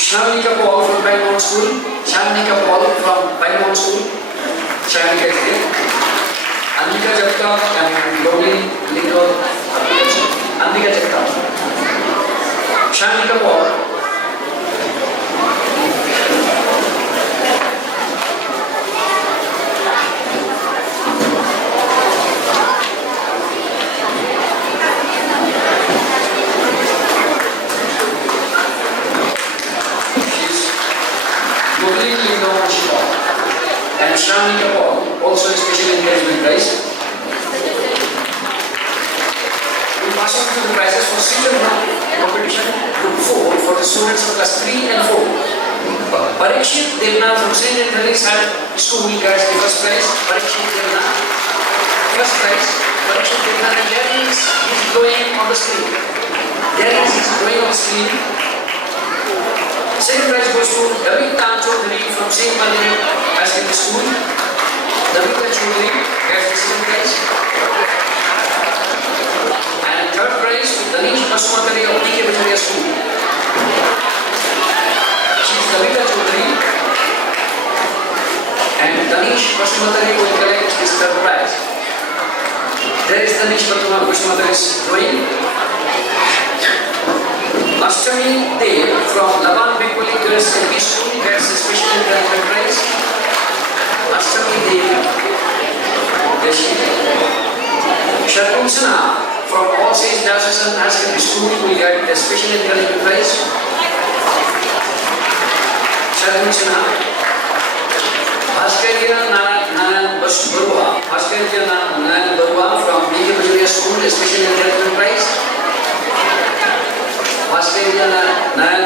Shamnika Paul from Paimon School. Shamnika Paul from Paimon School. Shamnika is there. Anvika Jagtap and Novlin Lindo. Anvika Jagtap. Shamnika Paul. And Shamnika Paul, also a special encouragement prize. We pass on to the prizes for senior competition group 4 for the students of class 3 and 4. Parikshit Devna from St. Anthony's School gets the first prize. Parikshit Devna, first prize. Parikshit Devna, and there is going on the screen. There is going on the screen. Second prize goes to Davita Chaudhary from St. Mandir High Secondary School. Davita Chaudhary gets the second prize. And third prize to Danish Basumatari of D.K. Bajaria School. She is Davita Chaudhary. And Danish Basumatari will collect his third prize. There is Danish Basumatari's drawing. Ashtami Dev from Laban Bengoli Girls LP School gets a special encouragement prize. Ashtami Dev. Sharkum Sinha from All Saints Diocesan High Secondary School will get a special encouragement prize. Sharkum Sinha. Bhaskariya Nayan Barua. Bhaskariya Nayan Barua from D.K. Bajaria School, a special encouragement prize. Bhaskariya Nayan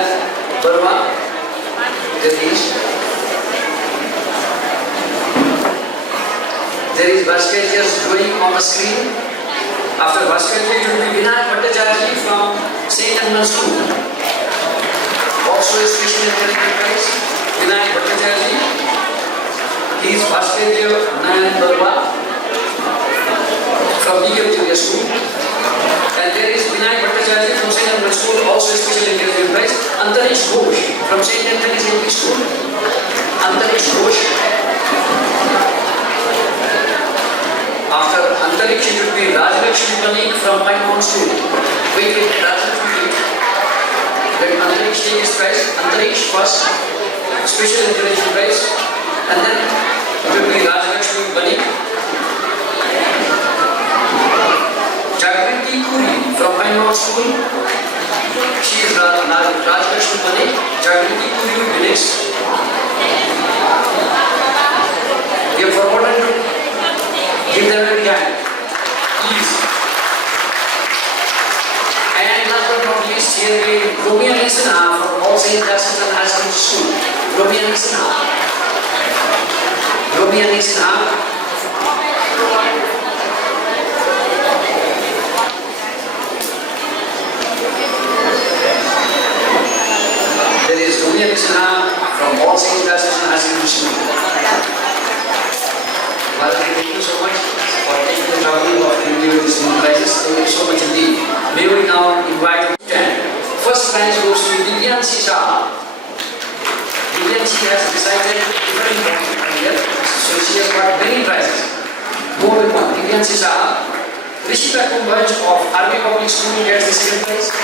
Barua, there is Bhaskariya's drawing on the screen. After Bhaskariya, it will be Vinayak Bhattacharya from St. Anand School. Also a special encouragement prize, Vinayak Bhattacharya. He is Bhaskariya Nayan Barua from D.K. Bajaria School. And there is Vinayak Bhattacharya from St. Anand School, also a special encouragement prize. Antarish Ghosh from St. Anthony's LP School. Antarish Ghosh. After Antarish, it would be Rajlakshmi Panik from Paimon School. Wait, Rajlakshmi. Let Antarish take his prize. Antarish first, special encouragement prize. And then it would be Rajlakshmi Panik. Jagrinti Kuri from Paimon School. She is Rajlakshmi Panik. Jagrinti Kuri will be next. We have forgotten to give them a big hand. Please. And last but not least, here we Romian Sinha from All Saints Diocesan High Secondary School. Romian Sinha. Romian Sinha. There is Romian Sinha from All Saints Diocesan High Secondary School. Thank you so much for taking the trouble of giving you these new prizes. Thank you so much indeed. May we now invite you to stand. First prize goes to Divyan Shah. Divyan Shah has decided different prizes here, so she has got many prizes. More than one. Divyan Shah. Rishita Kumbhaj of Army Public School gets the second prize.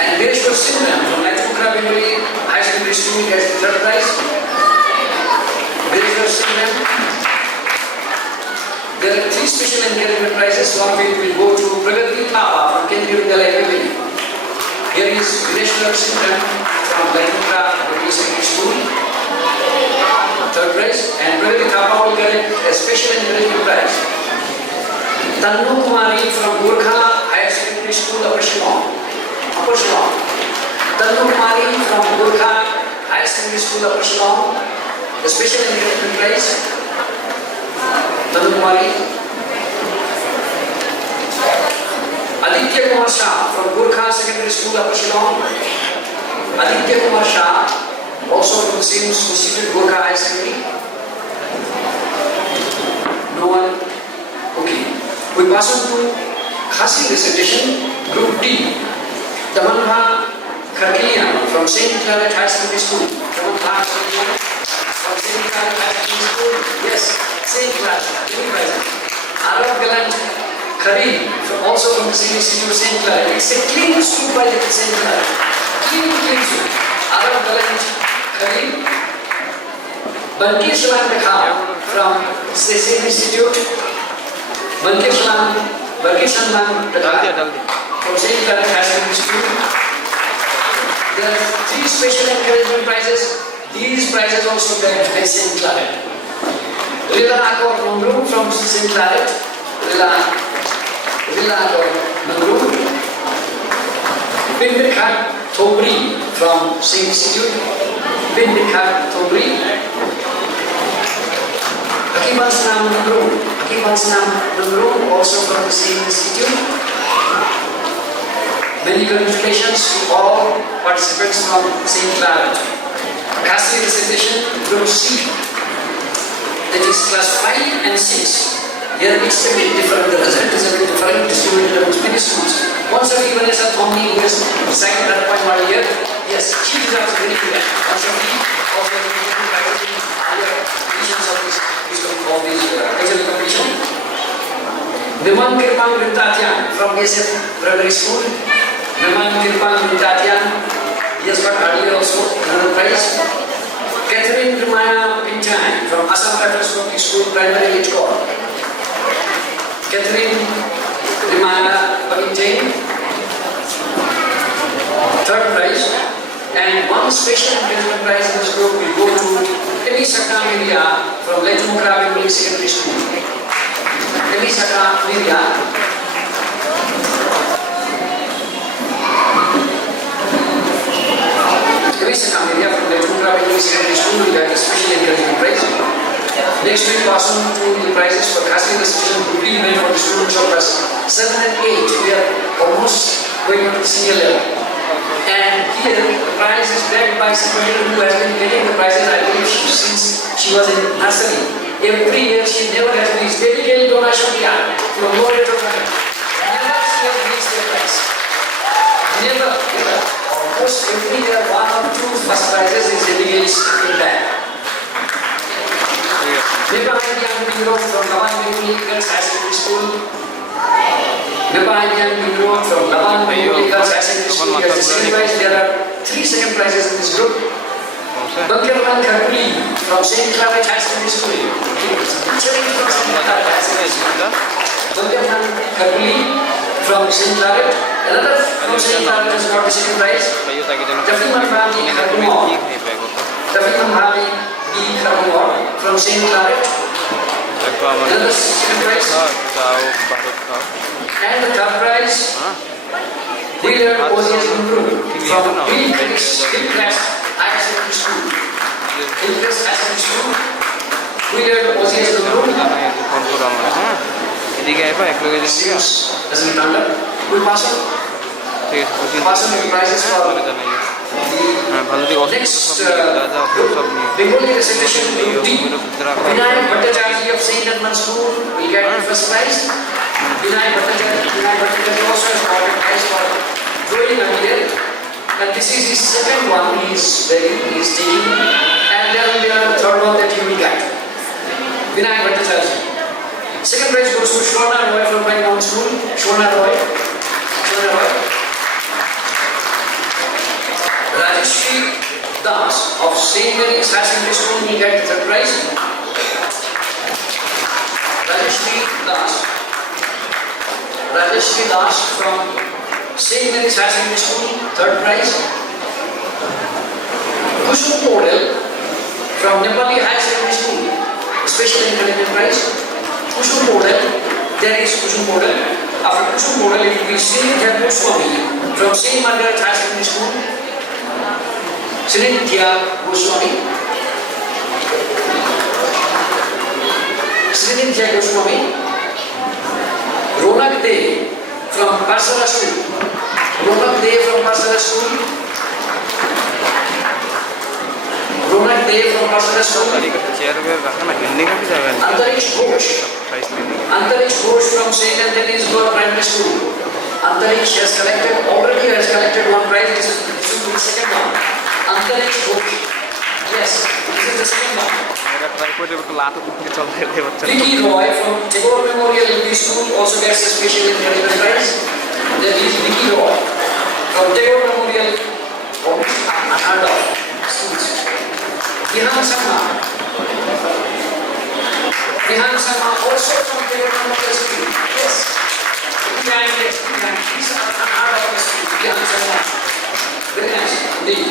And Vireshwar Simran from Naitapura Bengali Bharatanatyam. There are 3 special encouragement prizes. One of it will go to Pragati Thapa from Kendriya Vidyalaya Triveni. Here is Dinesh Singh from Laitmukra Secondary School. 3rd prize. And Pragati Thapa will get a special encouragement prize. Tannu Kumari from Gurkha Higher Secondary School, Upper Shillong. Tannu Kumari from Gurkha Higher Secondary School, Upper Shillong. The special encouragement prize. Tannu Kumari. Aditya Kumar Shah from Gurkha Secondary School, Upper Shillong. Aditya Kumar Shah, also from the same institute, Gurkha High Secondary. No one? Okay. We pass on to Khasi recitation, Group D. Tamanha Kharkilian from St. Claret High Secondary School. Tamanha Kharkilian from St. Claret High Secondary School. Yes, St. Claret. Arab Galant Khari, also from the same institute, St. Claret. It's a clean soup by the St. Claret. Clean soup. Arab Galant Khari. Bankir Shalan Rekha from the same institute. Bankir Shalan Rekha from St. Claret High Secondary School. There are 3 special encouragement prizes. These prizes also get by St. Claret. Rila Akor Mangru from St. Claret. Rila Akor Mangru. Bindikhat Thobri from same institute. Bindikhat Thobri. Akibansnam Mangru, also from the same institute. Many congratulations to all participants from St. Claret. Khasi recitation, Group C. That is class 5 and 6. Here it's a bit different, the result is a bit different, distributed amongst many schools. Once of you, Vanessa Thomni, who has decided that point while here, yes, she deserves a very good hand. Once of you, also the higher divisions of these cultural competition. Viman Kirpan Vrintatyan from BSF Primary School. Viman Kirpan Vrintatyan, he has got earlier also another prize. Catherine Rimaya Pinchai from Assam Rifles Public School, Primary Age Corps. Catherine Rimaya Pinchai, 3rd prize. And 1 special encouragement prize in this group will go to Emi Sakha Media from Laitmukra Secondary School. Emi Sakha Media. Emi Sakha Media from Laitmukra Secondary School will get a special encouragement prize. Next we pass on to the prizes for Khasi recitation Group D event for the students of class 7 and 8. We are almost going on to senior level. And here the prize is backed by somebody who has been getting the prizes, I believe, since she was in nursery. Every year she never has reached. Dedicate donation from Lord of Heaven. Never she has reached the prize. Never. Almost every year 1 or 2 first prizes is dedicated in that. Never Indian Bureau from Lavan Girls High Secondary School. Never Indian Bureau from Lavan Girls High Secondary School. As the second prize, there are 3 second prizes in this group. Bankirpan Kharkuli from St. Claret High Secondary School. Bankirpan Kharkuli from St. Claret. Another from St. Claret has got the second prize. Tafiman Bhami Kharkumor. Tafiman Bhami from St. Claret. Another second prize. And the 3rd prize, Wheeler Osias Guru from Hillcrest Higher Secondary School. Hillcrest High Secondary School. Wheeler Osias Guru. Doesn't it under? We pass on the prizes for the next Bengali recitation Group D. Vinayak Bhattacharya of St. Edmund School will get the first prize. Vinayak Bhattacharya also has got a prize for drawing earlier. And this is his second one he is taking. And there will be another 3rd one that he will get. Vinayak Bhattacharya. Second prize goes to Shona Roy from Pine School. Shona Roy. Rajeshri Das of St. Mary's High Secondary School will get the 3rd prize. Rajeshri Das. Rajeshri Das from St. Mary's High Secondary School, third prize. Kushum Model from Nepali High Secondary School, special intelligence prize. Kushum Model, there is Kushum Model. After Kushum Model, it will be Srinidhya Goswami from St. Margaret High Secondary School. Srinidhya Goswami. Srinidhya Goswami. Ronak De from Parsala School. Ronak De from Parsala School. Ronak De from Parsala School. Antariksha Ghosh. Antariksha Ghosh from St. Anthony's Girls Primary School. Antariksha already has collected one prize. This is the second one. Antariksha Ghosh. Yes, this is the second one. Vicky Roy from Tagore Memorial LP School also gets a special intelligence prize. There is Vicky Roy from Tagore Memorial schools. Vihan Sharma also from Tagore Memorial School. Yes. These are Ananda school. Vihan Sharma. Very nice indeed.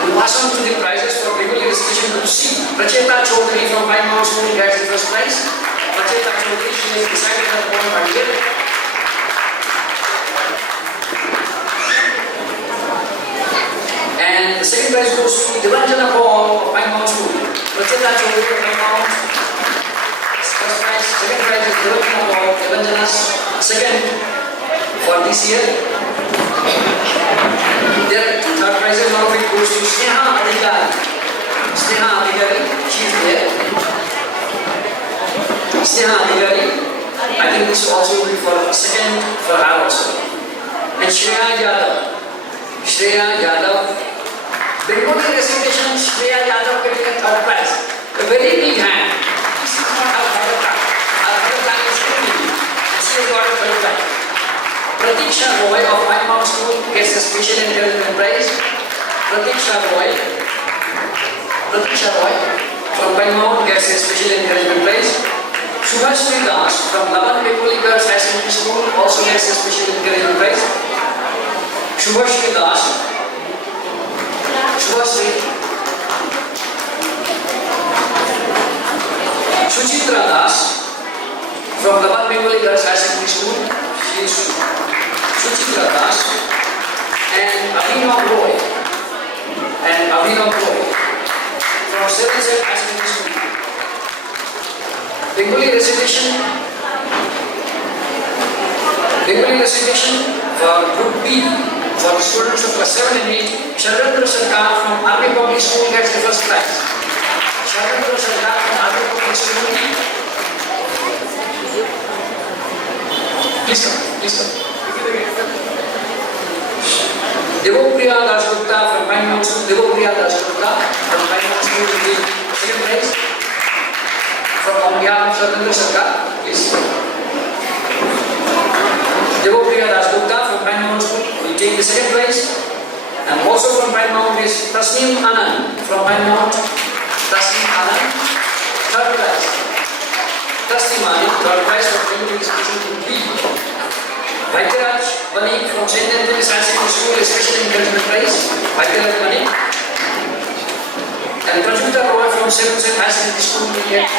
We pass on to the prizes for people illustration to see. Pracheta Chaudhary from Pine Mountain School gets the first prize. Pracheta Chaudhary, she has decided her own career. And the second prize goes to Devanjana Paul of Pine Mountain School. Pracheta Chaudhary of Pine Mountain. First prize, second prize is Devanjana Paul, Devanjana's second for this year. There are two third prizes, one of it goes to Sneha Adhikari. Sneha Adhikari, she is there. Sneha Adhikari, I think this also will be for a second for her also. And Shreya Yadav. Shreya Yadav. Bengali recitation, Shreya Yadav getting a third prize. A very big hand. This is not her Bharata. Her Bharata is Hindi. And she has got a third prize. Pratiksha Roy of Pine Mountain School gets a special intelligence prize. Pratiksha Roy from Pine Mountain gets a special encouragement prize. Subhashri Das from Lavan Bengali Girls High Secondary School also gets a special encouragement prize. Subhashri Das. Suchitra Das from Lavan Bengali Girls High Secondary School. She is Suchitra Das and Abhinav Roy from 7th High Secondary School. Bengali recitation for Group B for the students of class 7 and 8. Sharendra Sarkar from Army Public School gets the first prize. Sharendra Sarkar from Army Public School. Please come. Devopriya Dasgupta from Pine Mountain School. Devopriya Dasgupta from Pine Mountain School will be second prize. From on behalf of Sharendra Sarkar, please. Devopriya Dasgupta from Pine Mountain School will take the second prize. And also from Pine Mountain is Tasneem Anand from Pine Mountain. Tasneem Anand, third prize. Tasneem Anand, third prize for Bengali recitation Group B. Vaidyanathan Banik from St. Anthony's High Secondary School, a special encouragement prize. Vaidyanathan Banik. And Prajuta Roy from 7th High Secondary School will get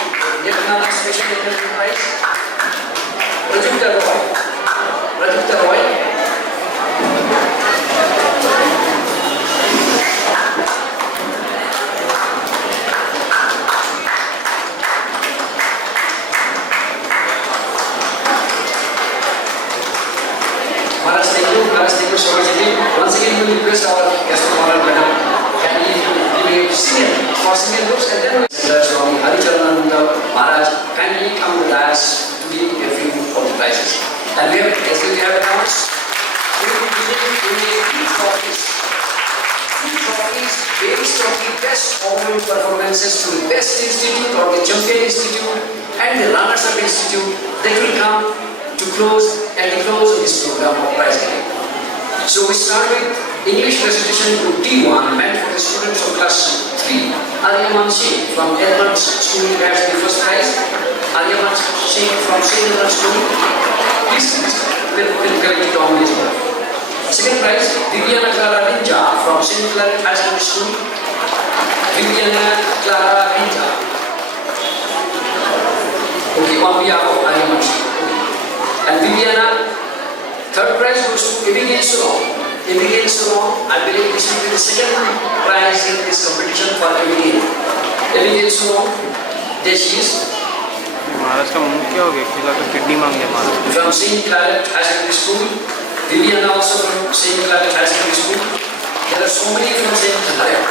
yet another special encouragement prize. Prajuta Roy. Maharaj, thank you so much indeed. Once again, we request our guest of honor, madam, can you give a singing groups, and then Swami Haricharananda Maharaj kindly come with us to give a few of the prizes. And we have, as we have announced, we will be giving two trophies based on the best overall performances to the best institute or the champion institute and the runners-up institute that will come to close at the close of this program of prize giving. So we start with English recitation group D1 meant for the students of class 3. Arya Manshi from Edmonds School has the first prize. Aryaman Singh from St. Anna's School. Please will collect it on this one. Second prize, Viviana Clara Ninja from St. Claret High Secondary School. Viviana Clara Ninja. Okay, on behalf of Aryaman Singh. And Viviana, third prize goes to Abigail Solon. Abigail Solon, I believe this will be the second prize in this competition for Abigail. Abigail Solon, there she is. महाराज का मुंह क्या हो गया? खिला तो kidney मांग लिया महाराज। From St. Claret High Secondary School. Viviana also from St. Claret High Secondary School. There are so many from St. Claret.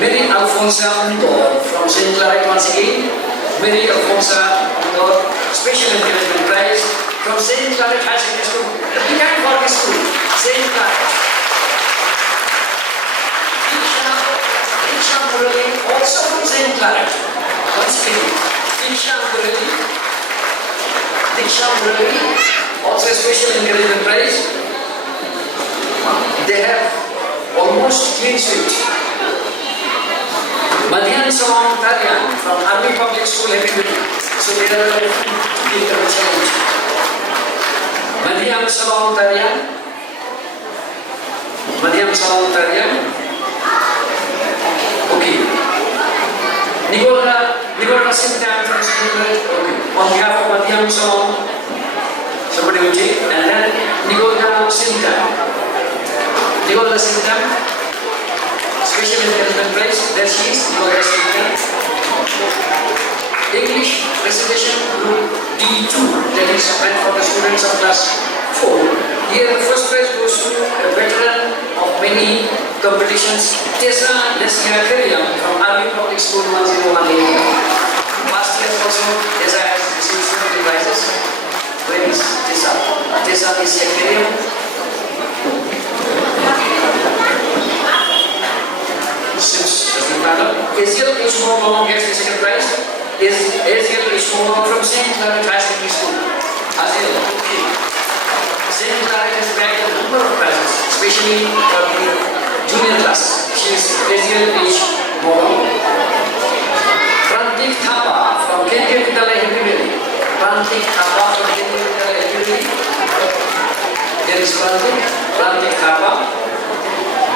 Mary Alfonsa Undor from St. Claret once again. Mary Alfonsa Undor, Special Encouragement Prize from St. Claret High Secondary School. The behind for this school, St. Claret. Diksha Murali, also from St. Claret. Once again, Diksha Murali, also a Special Encouragement Prize. They have almost clean sweep. Madhyan Samang Taryan from Army Public School, everybody. So they are in the challenge. Madhyan Samang Taryan. Madhyan Samang Taryan. Okay. Nicola Sintam from school. Okay. On behalf of Madhyan Samang, somebody will take. And then Nicola Sintam. Nicola Sintam. Special Encouragement Prize, there she is, Nicola Sintam. English Recitation Group D2, that is meant for the students of class 4. Here the first prize goes to a veteran of many competitions, Tessa Lesia Keriam from Army Public School 1018. Last year also, Tessa has received so many prizes. Where is Tessa? Tessa Lesia Keriam. Asiel Ishmael gets the second prize. Asiel Ishmael from St. Claret High Secondary School. Asiel, okay. St. Claret has bagged a number of prizes, especially for the junior class. She is Asiel Ishmael. Prantik Thapa from Kendriya Vidyalaya Hippivelli. Prantik Thapa from Kendriya Vidyalaya Hippivelli. There is Prantik Thapa.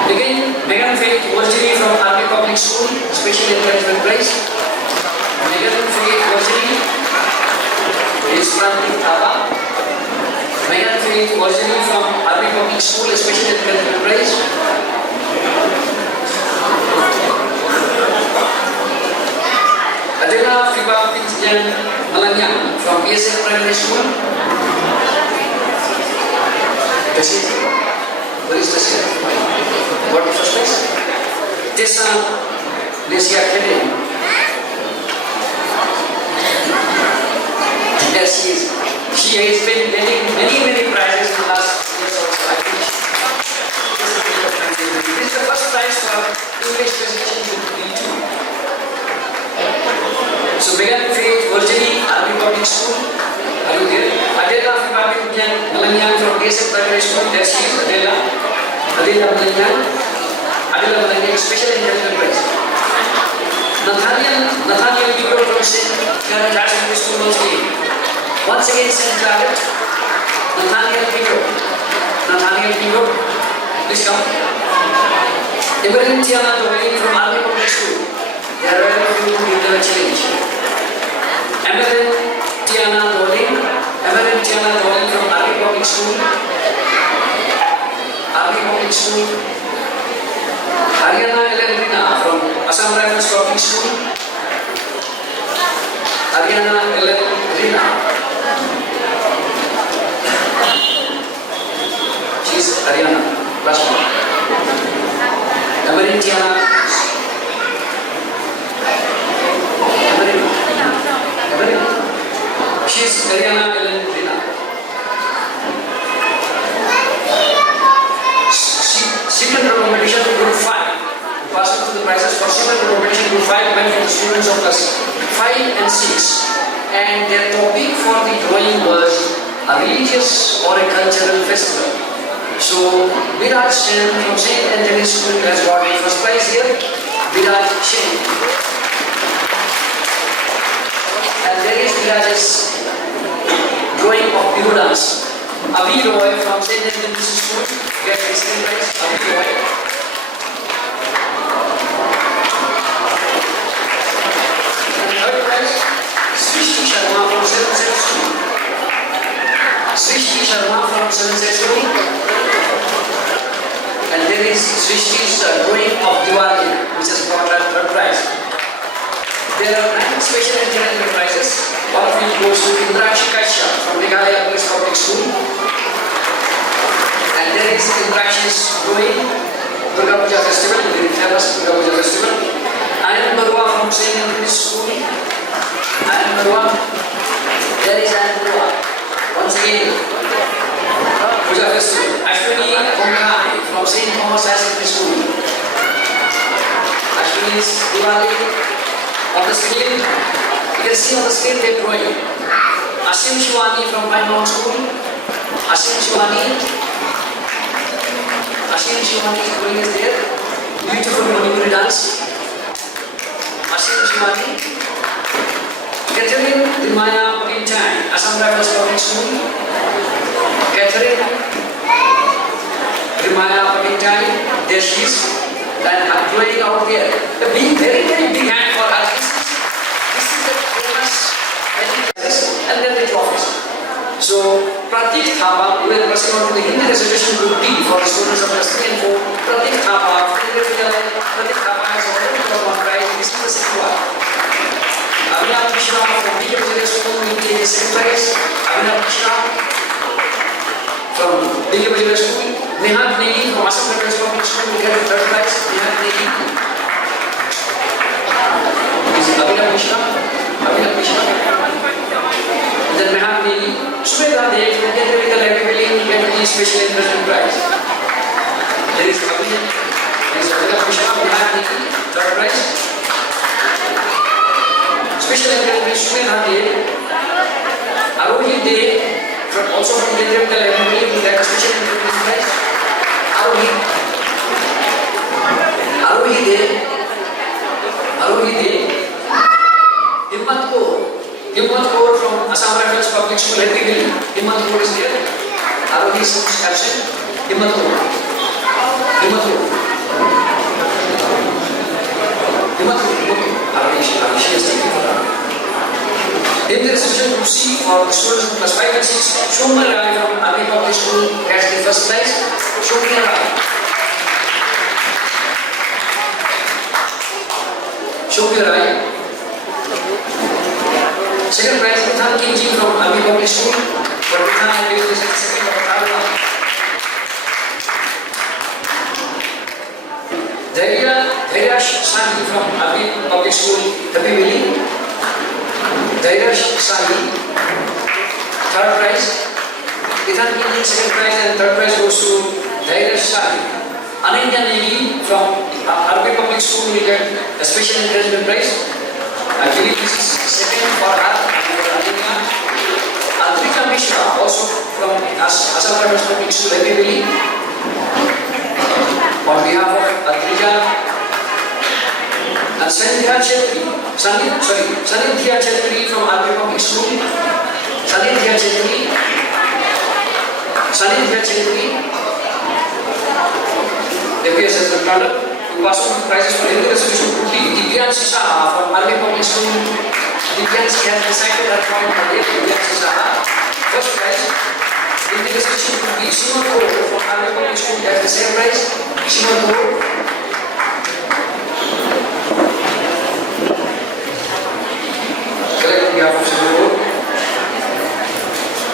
Again, Megan Faith Wajiri from Army Public School, Special Encouragement Prize. Megan Faith Wajiri is Prantik Thapa. Megan Faith Wajiri from Army Public School, Special Encouragement Prize. Adela Fiba Pinjan Malanyang from BSF Primary School. That's it. Where is the second? What the first place? Tessa Lesia Keriam. Yes, she has been getting many prizes in the last years also. I think this is the first prize for English Recitation Group D2. So Megan Faith Virginie, Army Public School. Are you there? Adela Fiba Pinjan Malanyang from BSF Primary School. There she is, Adela. Adela Malanyang, Special Encouragement Prize. Nathaniel Bigor from St. Claret High Secondary School once again St. Claret. Nathaniel Bigor, please come. Evelyn Tiana Doheny from Army Public School. They are very few in the challenge. Evelyn Tiana Doheny from Army Public School. Ariana Elena from Assam Rifles Public School. Ariana Elena. She's Ariana, plus one. Evelyn Tiana. Evelyn. She's Ariana Elena. Second competition group 5. Passing through the prizes for second competition group 5 went for the students of class 5 and 6. And their topic for the drawing was a religious or a cultural festival. So Virat Sen from St. Anthony's School has got the first prize here. Virat Sen. Avi Roy from St. Anthony's School gets the second prize. Avi Roy. And third prize, Srishti Sharma from 7th School. Srishti Sharma from 7th School. And there is Srishti's drawing of Diwali, which has got a third prize. There are 9 special engineering prizes, one of which goes to Indrakshi Kaishya from Meghalaya Boys Public School. And there is Indrakshi's drawing, Durga Puja Festival, the famous Durga Puja Festival. Anand Barua from St. Anthony's School. Anand Barua. There is Anand Barua. Once again, Puja Festival. Ashwini Konkai from St. Thomas High Secondary School. Ashwini's Diwali. On the screen, you can see on the screen they are drawing. Asim Shivani from Pine Mountain School. Asim Shivani drawing is there. Beautiful Manipuri dance. Asim Shivani. Catherine Dimaya Pakintai, Assam Rifles Public School. Catherine Dimaya Pakintai, there she is. And I'm drawing out there. The big, very, very big hand for us. This is the famous and then the trophies. So, Pratik Thapa, we are passing on to the Hindi recitation group D for the students of class 3 and 4. Pratik Thapa, Pratik Thapa has already got one prize. This is the second one. Abhinav Mishra from BK School will get the second prize. Abhinav Mishra from BK School. Nihat Negi from Assam Rifles Public School will get the third prize. Nihat Negi. Is Abhinav Mishra? Abhinav Mishra. And then Nihat Negi. Shweta Dev will get the library will get the special investment prize. There is Abhinav Mishra, Nihat Negi, third prize. Special investment Shweta Dev. Arohi Dev, also from the library will get a special investment prize. Arohi Dev, Himmat Kaur from Assam Rifles Public School, Hendriville. Himmat Kaur is there. Arohi is absent. Himmat Kaur. Arohi is taking for her. Then there is Section Group C for the students of class 5 and 6. Shomya Rai from Army Public School gets the first prize. Shomya Rai. Second prize, Vithan Kinji from Army Public School. For Vithan, I will be second of Tarla. Dhairash Sahi from Army Public School, Tapivili. Dhairash Sahi, third prize. Vithan Kinji, second prize, and third prize goes to Dhairash Sahi. Ananya Negi from Army Public School will get a special encouragement prize. I believe this is second for her and for Ananya. Adrika Mishra, also from Assam Rifles Public School, Hendriville. On behalf of Adrika and Sanidhya Chetri from Army Public School. Sanidhya Chetri. appears as the runner who pass on prizes for Hindu Resolution Group D. Divyanshi Saha from Army Public School. Divyanshi has decided her point for Divyanshi Saha. First prize, Hindu Resolution Group B. Simon Kaur from Army Public School has the same prize. Simon Kaur. Correct on behalf of Simon Kaur.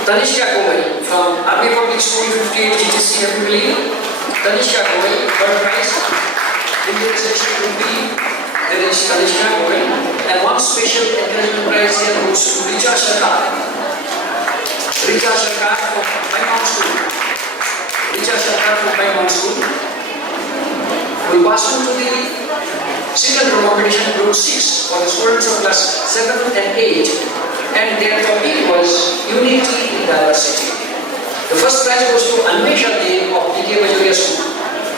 Tanishka Kowal from Army Public School 58 GTC Hendriville. Tanishka Kowal, third prize. Indian Resolution Group B, there is Tanishka Kowal. And one special encouragement prize here goes to Richa Sarkar. Richa Sarkar from Paimount School. Richa Sarkar from Paimount School. We pass on to the second competition, Group 6, for the students of class 7 and 8. And their topic was Unity in Diversity. The first prize goes to Anmesha Dev of DK Bajoria School.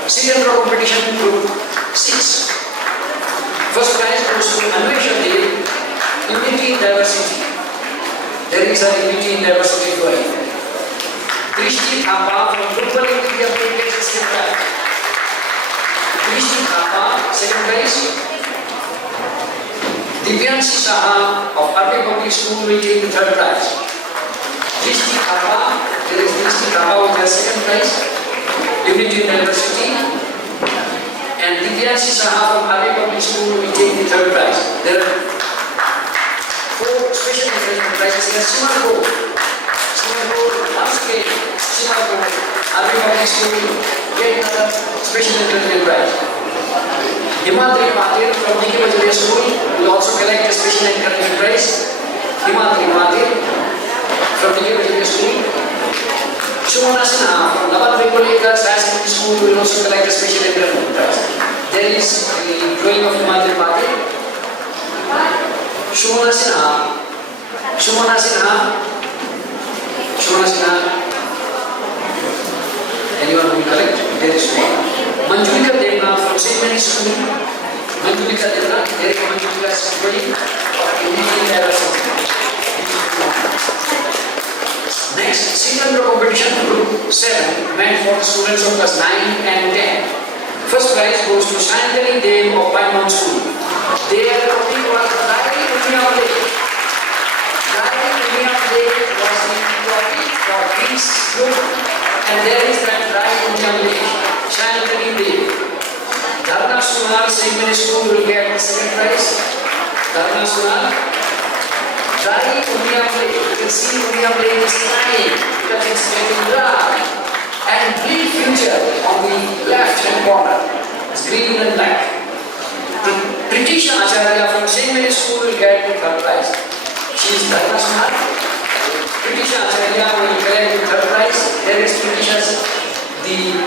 Second competition, Group 6. First prize goes to Anmesha Dev, Unity in Diversity. There is a Unity in Diversity drawing. Krishti Thapa from Global India gets second prize. Krishti Thapa, second prize. Divyanshi Saha of Army Public School will take the third prize. Krishti Thapa, there is Krishti Thapa with the second prize. Unity University. And Divyanshi Saha from Army Public School will take the third prize. There are 4 special encouragement prizes here. Simarpur, once again, Simarpur, Army Public School, get another special encouragement prize. Himadri Mathur from D.K. Bajaria School will also collect a special encouragement prize. Himadri Mathur from D.K. Bajaria School. Shumana Sinha from Laban Bengal Girls High Secondary School will also collect a special encouragement prize. There is the drawing of Himadri Mathur. Shumana Sinha. Anyone who will collect? There is one. Manjulika Devna from St. Mary's School. Manjulika Devna, there is Manjulika School of Engineering Diversity. Next, Secondary competition group 7 meant for the students of class 9 and 10. First prize goes to Santali Dev of Pine Mountain School. Their topic was Dairy Dunya Day. Dairy Dunya Day was the topic for this group, and there is that Dairy Dunya Day. Santali Dev. Dharna Sunal, St. Mary's School will get the second prize. Dharna Sunal. Dairy Dunya Day. You can see Dunya Day is crying because it's getting dark. And green future on the left hand corner. It's green and black. Pritisha Acharya from St. Mary's School will get the third prize. She is Dharma Sunal. Pritisha Acharya will get the third prize. There is Pritisha's the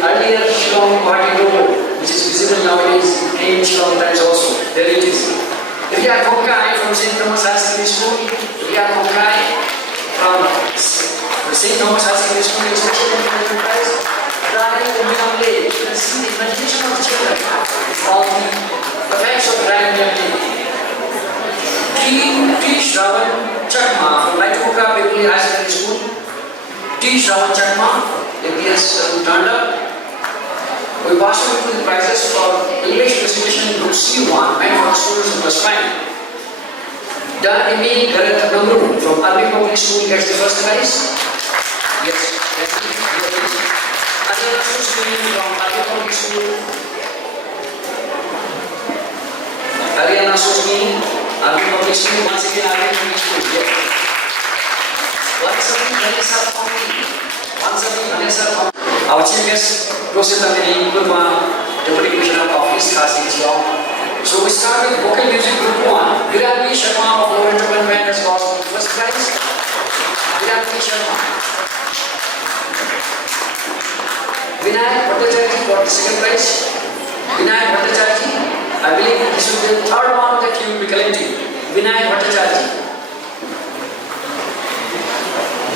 earlier Shillong party logo, which is visible nowadays in Shillong Times also. There it is. Riya Khonkai from St. Thomas High Secondary School. Riya Khonkai from St. Thomas High Secondary School is special encouragement prize. Dairy Dunya Day. You can see the imagination of the children of the effects of Dairy Dunya Day. T. Shravan Chakma from Laitoka Beverly High Secondary School. T. Shravan Chakma, if he has turned up. We pass on to the prizes for English recitation group C1 meant for students of class 5. Darimi Garat Namru from Army Public School gets the first prize. Yes, Ajana Susmini from Army Public School. Haryana Susmini, Army Public School, once again Army Public School. Yes. Once again Vanessa from our chief guest, Professor Tamini Kurma, Deputy Commissioner of East Khasi Islam. So we start with vocal music group 1. Virani Sharma of Lower Development has got the first prize. Virani Sharma. Vinayak Bhattacharya got the second prize. Vinayak Bhattacharya, I believe this will be the third one that you will be collecting. Vinayak Bhattacharya.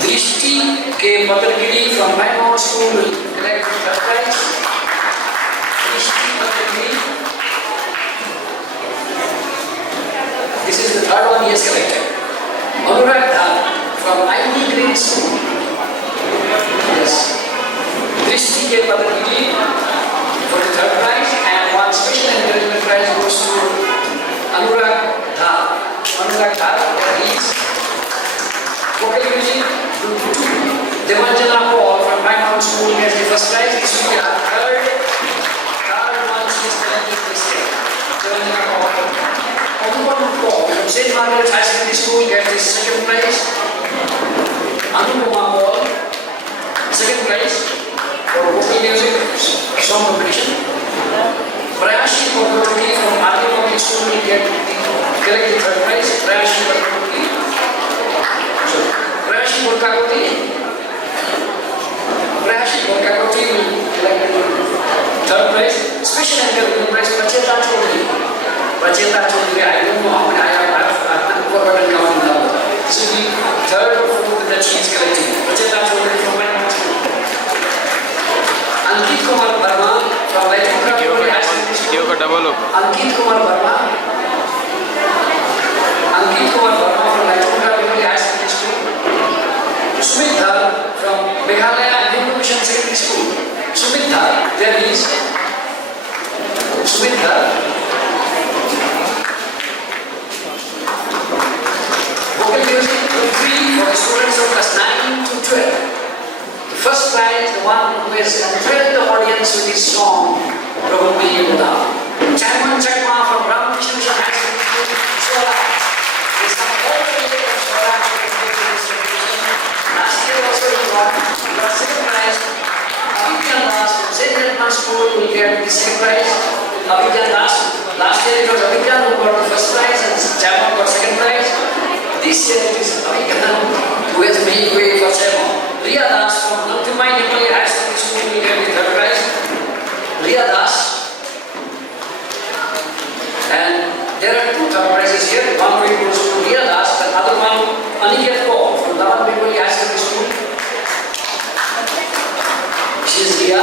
Drishti K. Patalgiri from Pine Mountain School will collect the third prize. Drishti Patalgiri. This is the third one he has collected. Anurag Dhar from Ivy Green School. Yes. Drishti K. Patalgiri for the third prize, and one special encouragement prize goes to Anurag Dhar. Anurag Dhar, he is vocal music. Devanjana Paul from Pine Mountain School gets the first prize. This will be our third one she is collected this year. Devanjana Paul. Anupam Paul from St. Margaret's High Secondary School gets the second prize. Anupama Paul, second prize for vocal music song competition. Prayashi Bhattacharya from Army Public School will collect the third prize. Prayashi Bhattacharya. Prayashi Bhattacharya will collect the third prize. Special encouragement prize Pracheta Chaudhary. Pracheta Chaudhary, I don't know how many I have forgotten counting now. This will be third or fourth that she is collecting. Pracheta Chaudhary from my school. Ankit Kumar Verma from Laitoka Beverly High Secondary School. Ankit Kumar Verma from Laitoka Beverly High Secondary School. Smith judges and thrilled the audience with his song, Prabhu Piye Buddha. Chairman Chakma from Ramakrishna Mission High School, Swara. He has come all the way from Swara to complete this competition. Last year also he got second prize. Abhigyan Das from St. Edmund School will get the second prize. Abhigyan Das, last year it was Abhigyan who got the first prize and Chapman got second prize. This year it is Abhigyan who has made way for Chapman. Riya Das from Nantumai Nepali High School will get the third prize. Riya Das. And there are two third prizes here. One will goes to Riya Das, the other one Aniket Kaur from Daman Nepali High School. She is Riya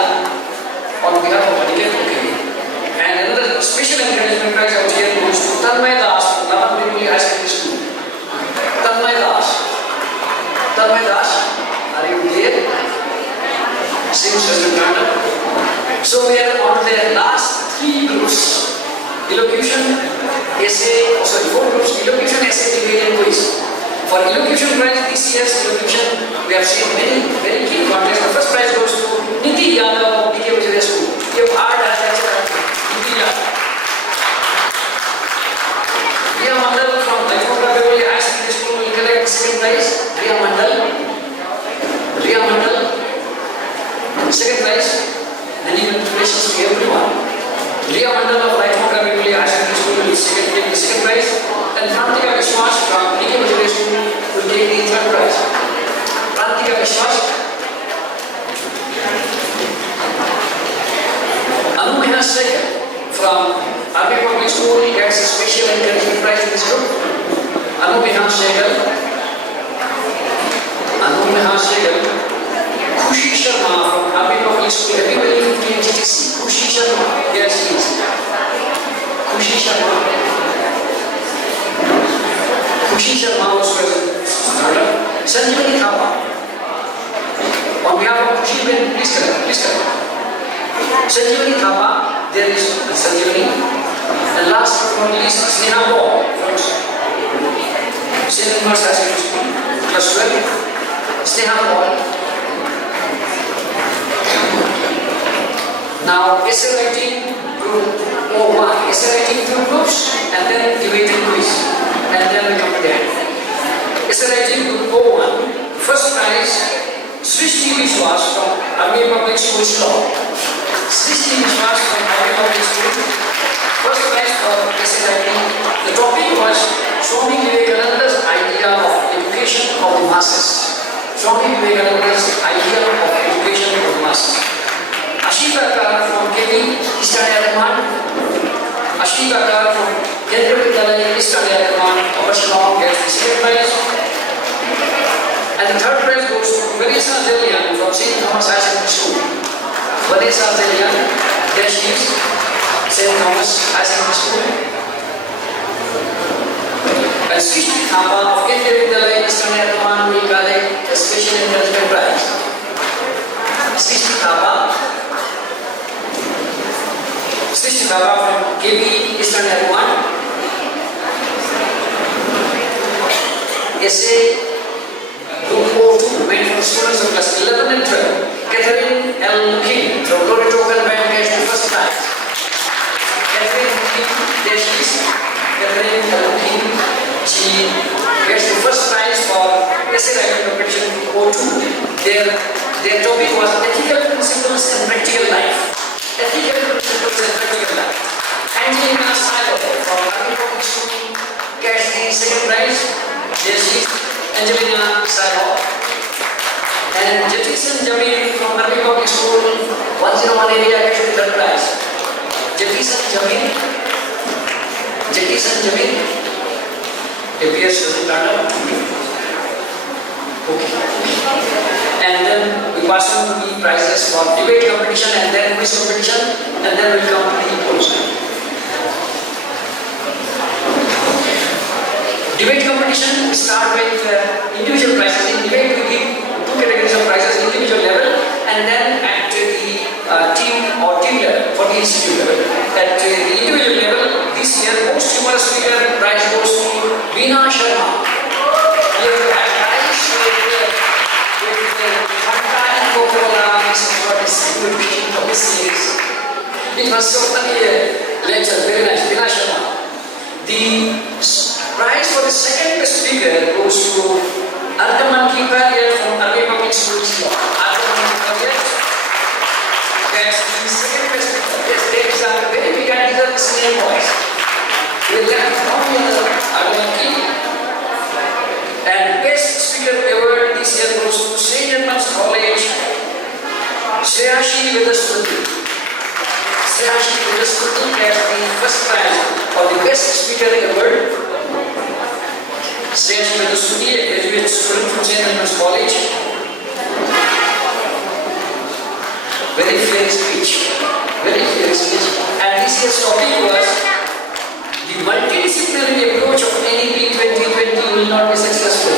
on behalf of Aniket Kaur. And another special encouragement prize out here goes to Tanmay Das from Daman Nepali High School. Tanmay Das. Tanmay Das, are you there? Seems as a turn. So we are on the last three groups. Elocution, essay, four groups, elocution, essay, debate and quiz. For elocution prize, this year's elocution, we have seen many very key contests. The first prize goes to Niti Yadav of BK Vijay School. You have hard as Niti Yadav. Riya Mandal from Laifokra Bevoli High Secondary School will collect second prize. Riya Mandal. Second prize. Many congratulations to everyone. Riya Mandal of Laifokra Bevoli High Secondary School will take the second prize. And Prantika Vishwas from BK Vijay School will take the third prize. Prantika Vishwas. Anumeha Sekhar from RB Public School gets a special encouragement prize in this group. Anumeha Sekhar. Khushi Sharma from RB Public School. Everybody who came GTC. Khushi Sharma. Yes, please. Khushi Sharma. Khushi Sharma was present. Sanjivani Thapa. On behalf of Khushi, please come. Sanjivani Thapa, there is Sanjivani. And last but not least, Sneha Paul from St. Nicholas High School, class 12. Sneha Paul. Now, essay writing group 01. Essay writing two groups and then debate and quiz. And then we come to the end. Essay writing group 01. First prize, Srishti Vishwas from RB Public School, Law. Srishti Vishwas from RB Public School. First prize for essay writing. The topic was Swami Vivekananda's idea of education of the masses. Swami Vivekananda's idea of education of the masses. Ashika Kar from KB Istana Rahman. Ashika Kar from Kendra Vidyalaya Istana Rahman. Abashlam gets the second prize. And the third prize goes to Vanessa Zelian from St. Thomas High Secondary School. Vanessa Zelian, there she is, St. Thomas High Secondary School. And Srishti Thapa of Kendra Vidyalaya Istana Rahman will collect a special encouragement prize. Srishti Thapa from KB Istana Rahman. Essay Group 02 made for students of class 11 and 12. Catherine L. King from Loreto Band gets the first prize. Catherine King, there she is. Catherine L. King, she gets the first prize for essay writing competition Group 02. Their topic was ethical principles and practical life. Ethical principles and practical life. Angelina Silo from RB Public School gets the second prize. There she is, Angelina Silo. And Jatin Jamil from RB Public School, 101 area gets the third prize. Jatin Jamil appears to the platter. Okay. And then we pass on to the prizes for debate competition and then quiz competition, and then we come to the polls. Debate competition, we start with individual prizes. In debate, we give two categories of prizes, individual level and then at the team or team level for the institute level. At the individual level, this year, most humorous speaker prize goes to Veena Sharma. We have had guys with Fanta and Coca-Cola mixing for this. It was certainly a lecture, very nice, Veena Sharma. The prize for the second best speaker goes to Arkaman Kipariat from Army Public School. Arkaman Kipariat. That's the second best speaker. Yes, they are very big and these are the senior boys. We left from Arkaman Kip. And best speaker award this year goes to St. Edmund's College, Shreyashi Vedastuti. Shreyashi Vedastuti has the first prize for the best speaker award. Shreyashi Vedastuti, a graduate student from St. Edmund's College. Very fair speech. Very fair speech. And this year's topic was the multidisciplinary approach of NEP 2020 will not be successful.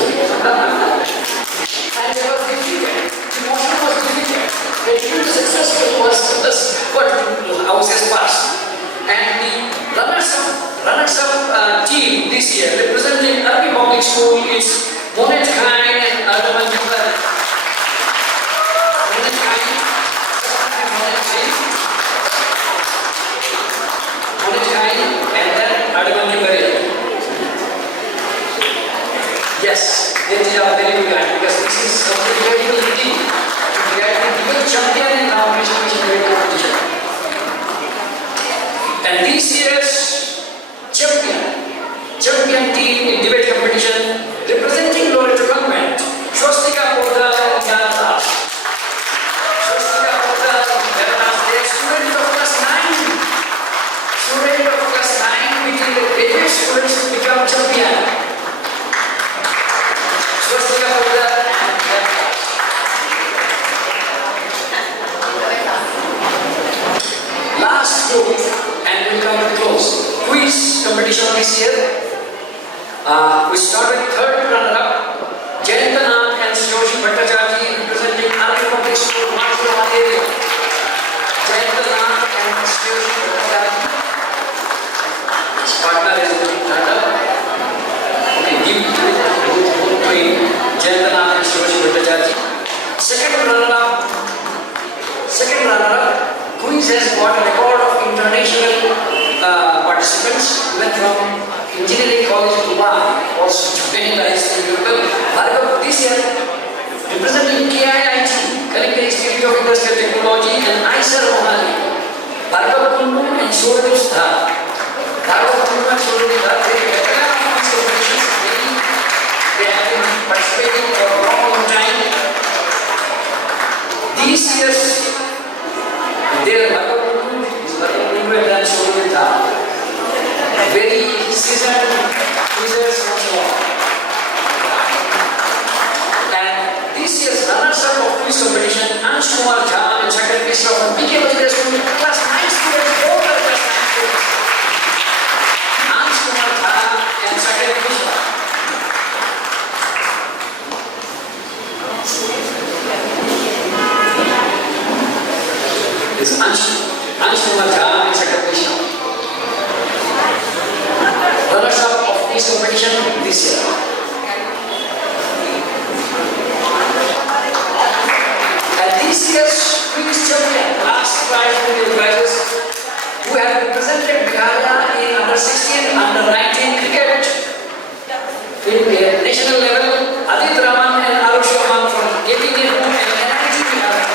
And they were difficult. The motion was difficult. But it was successful was what houses passed. And the runners-up team this year representing Army Public School is Monet Khan and Ardaman Kipar. Monet Khan, and then Ardaman Kipar. Yes, they are very good because this is something very good team. We are the big champion in our national competition. And this year's champion team in debate competition representing Loreto Government, Swastika Poddar and Janadas. Swastika Poddar and Janadas, they are students of class 9. Students of class 9 meeting the graduate students to become champion. Swastika Poddar and Janadas. Last group, and we'll come to close. Quiz competition this year. We started third runner-up, Jayantanath and Sriyoshi Bhattacharya representing Army Public School, Marshall area. Jayantanath and Sriyoshi Bhattacharya. His partner is Tata. Okay, give both between Jayantanath and Sriyoshi Bhattacharya. Second runner-up, quiz has got a record of international participants, even from Engineering College Dubai, was very nice to you. Bhargav this year, representing KIIT, Kalikari Institute of Industrial Technology, and ISER Mohali. Bhargav Kundu and Shorudev Sthar. Bhargav Kundu and Shorudev Sthar, they are veteran of these competitions. They have been participating for a long time. These years, they are Bhargav Kundu and Shorudev Sthar. Very seasoned quizzers from Shillong. And this year's runners-up of quiz competition, Ansh Kumar Jha and Shakar Mishra from PK Vajra School, class 9 students, both are class 9 students. Ansh Kumar Jha and Shakar Mishra. This is Ansh Kumar Jha and Shakar Mishra. Runners-up of this competition this year. And this year's quiz champion, last prize for the prizes, who have represented Meghalaya in under 16, under 19 cricket in national level, Adit Raman and Arush Raman from AP Nehru and NIT Meghalaya.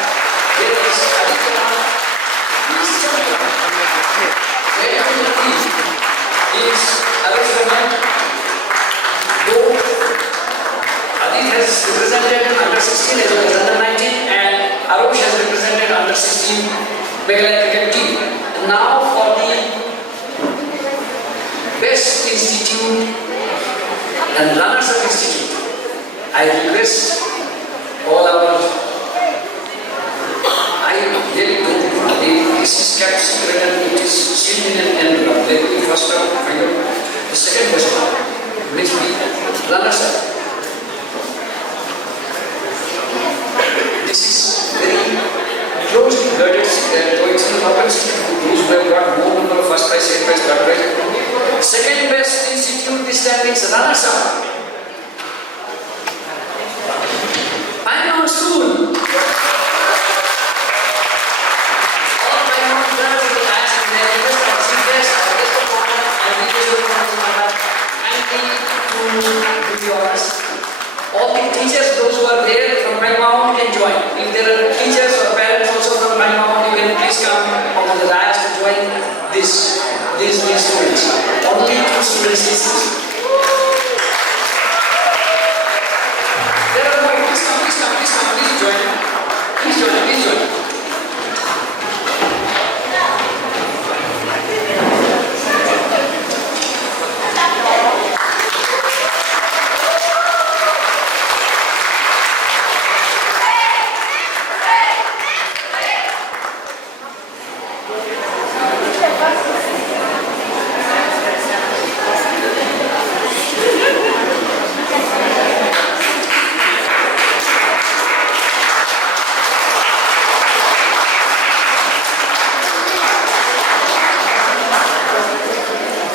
There is Adit Raman, quiz champion. Very good team. He is Arush Raman, though Adit has represented under 16 as well as under 19, and Arush has represented under 16 Meghalaya cricket team. And now for the best institute and runners-up institute, I request all our, I really don't know, this is kept secret and it is sealed in an envelope. Let me first find out the second question, which will be runners-up. This is very closely guarded secret, though it's an open secret for those who have got more number of first prize, second prize, third prize. Second best institute this time is runners-up. Paimon School. All Paimon girls will give you honors. All the teachers, those who are there from Palimamam, can join. If there are teachers or parents also from Palimamam, you can please come on the dais to join these students. Only 2 students listen. There are more. Please join. Please join.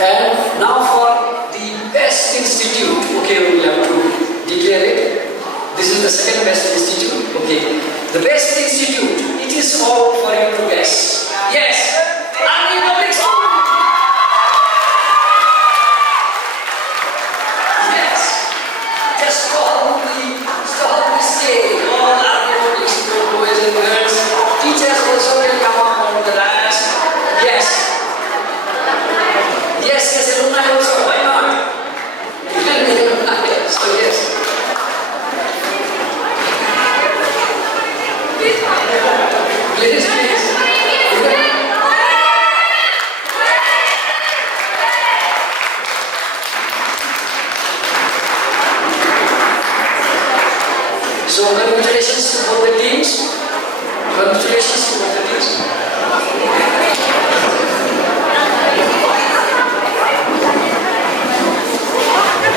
And now for the best institute. Okay, we will have to declare it. This is the second best institute. Okay. The best institute. It is all for you to guess. Yes. Army Public School. Yes. Just stop the stage. All Army Public School boys and girls. Teachers also can come up on the dais. Yes. Yes, alumni also, why not? So yes. Please. So congratulations to both the teams.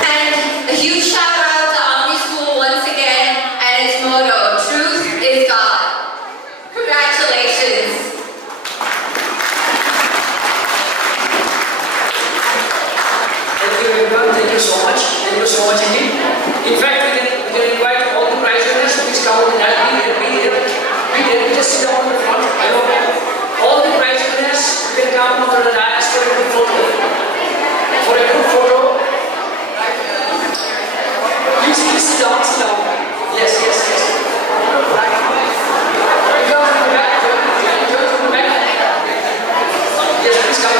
And a huge shout out to Omni School once again and its motto, Truth is God. Congratulations. Thank you everyone, thank you so much indeed. In fact, we can invite all the prize winners to please come and be here, just sit down in the front. I know all the prize winners can come to the dais for a group photo. Please sit down. Yes. You come from the back. Yes, please come.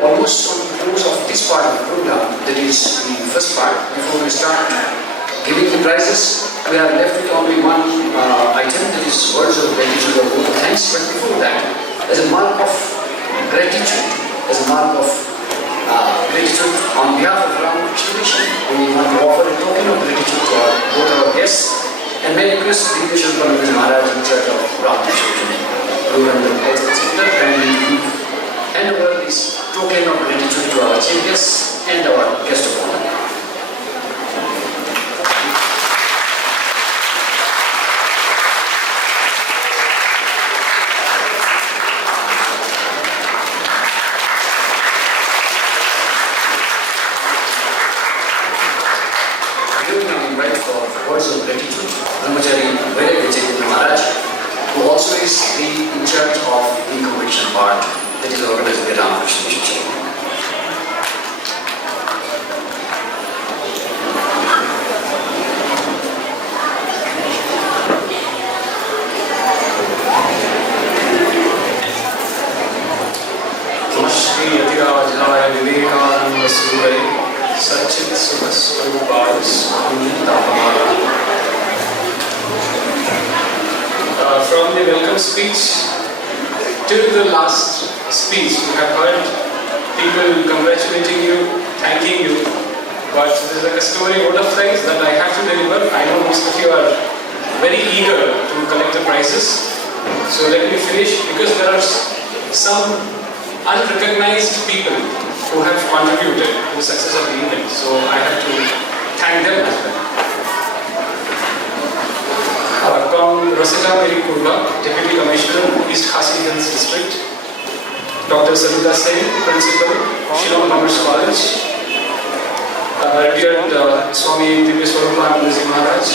Almost on the close of this part of the program, that is the first part, before we start giving the prizes, we are left with only one item, that is words of gratitude or vote of thanks. But before that, as a mark of gratitude, on behalf of Ram Krishna Mission, we want to offer a token of gratitude to both our guests, and may request the Bishop Maharaj in charge of Ram Krishna Mission, who run the Health Center, and hand over this token of gratitude to our chief guests and our guest of honor. We now invite for words of gratitude Brahmachari Vaidya Maharaj, who also is in charge of the competition part that is organized by Ram Krishna Mission. Namaste Yatirajaya Vivekananda Suraya Satchit Sukaswarupaya Swami Tapamara. From the welcome speech till the last speech, we have heard people congratulating you, thanking you, but there is a customary vote of thanks that I have to deliver. I know most of you are very eager to collect the prizes, so let me finish, because there are some unrecognized people who have contributed to the success of the event, so I have to thank them as well. Rosita Mary Kurba, Deputy Commissioner, East Khasi Hills District. Dr. Savita Singh, Principal, Shillong Commerce College. Revered Swami Divya Swarupananda Maharaj.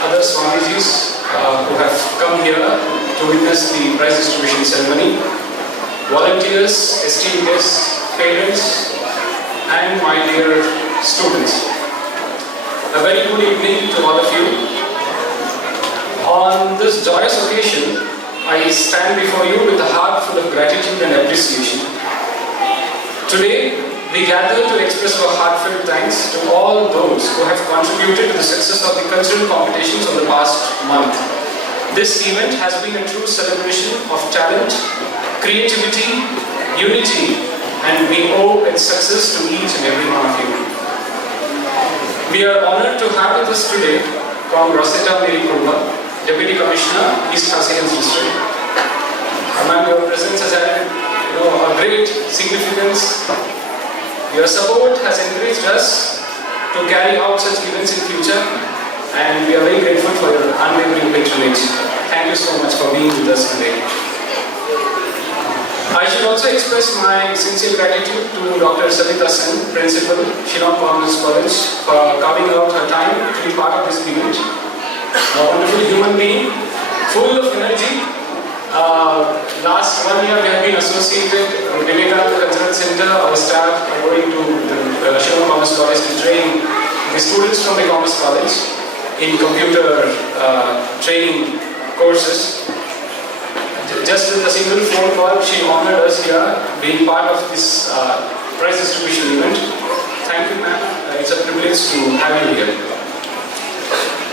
Other Swamijis who have come here to witness the prize distribution ceremony. volunteers, esteemed guests, parents, and my dear students. A very good evening to all of you. On this joyous occasion, I stand before you with a heart full of gratitude and appreciation. Today, we gather to express our heartfelt thanks to all those who have contributed to the success of the cultural competitions of the past month. This event has been a true celebration of talent, creativity, unity, and we owe its success to each and every one of you. We are honored to have with us today from Rosetta Mary Kurba, Deputy Commissioner, East Khasi Hills District. Ma'am, your presence has had a great significance. Your support has encouraged us to carry out such events in future, and we are very grateful for your unwavering patronage. Thank you so much for being with us today. I should also express my sincere gratitude to Dr. Savita Sen, Principal, Shillong Commerce College, for carving out her time to be part of this event. A wonderful human being, full of energy. Last 1 year we have been associated with Vivekananda Cultural Center. Our staff are going to the Shillong Commerce College to train the students from the Commerce College in computer training courses. Just with a single phone call, she honored us here, being part of this prize distribution event. Thank you, ma'am. It's a privilege to have you here.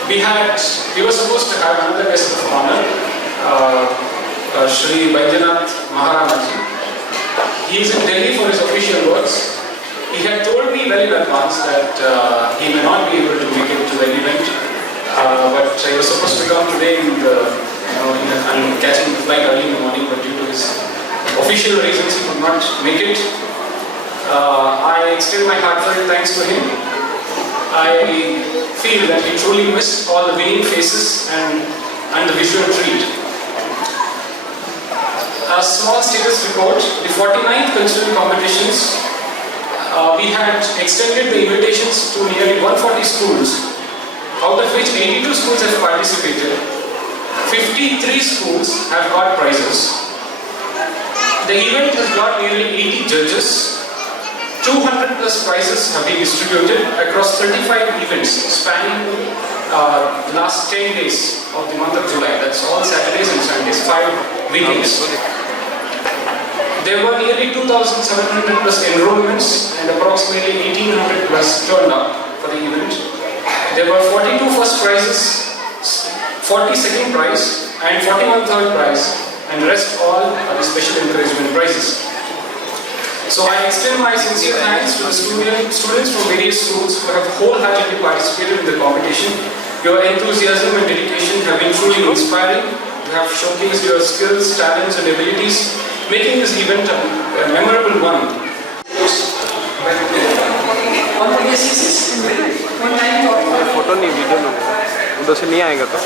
We were supposed to have another guest of honor, Shri Baidyanath Maharanaji. He is in Delhi for his official works. He had told me well in advance that he may not be able to make it to the event, but he was supposed to come today and catching the flight early in the morning, but due to his official reasons he could not make it. I extend my heartfelt thanks to him. I feel that he truly missed all the winning faces and the visual treat. A small status report: the 49th cultural competitions, we had extended the invitations to nearly 140 schools, out of which 82 schools have participated. 53 schools have got prizes. The event has got nearly 80 judges. 200 plus prizes have been distributed across 35 events spanning the last 10 days of the month of July. That's all Saturdays and Sundays, 5 weekends. There were nearly 2,700 plus enrollments and approximately 1,800 plus turned up for the event. There were 42 first prizes, 40 second prize, and 41 third prize, and the rest all are the special encouragement prizes. So I extend my sincere thanks to the students from various schools who have wholeheartedly participated in the competition. Your enthusiasm and dedication have been truly inspiring. You have showcased your skills, talents, and abilities, making this event a memorable one. Photo नहीं video में उधर से नहीं आएगा तो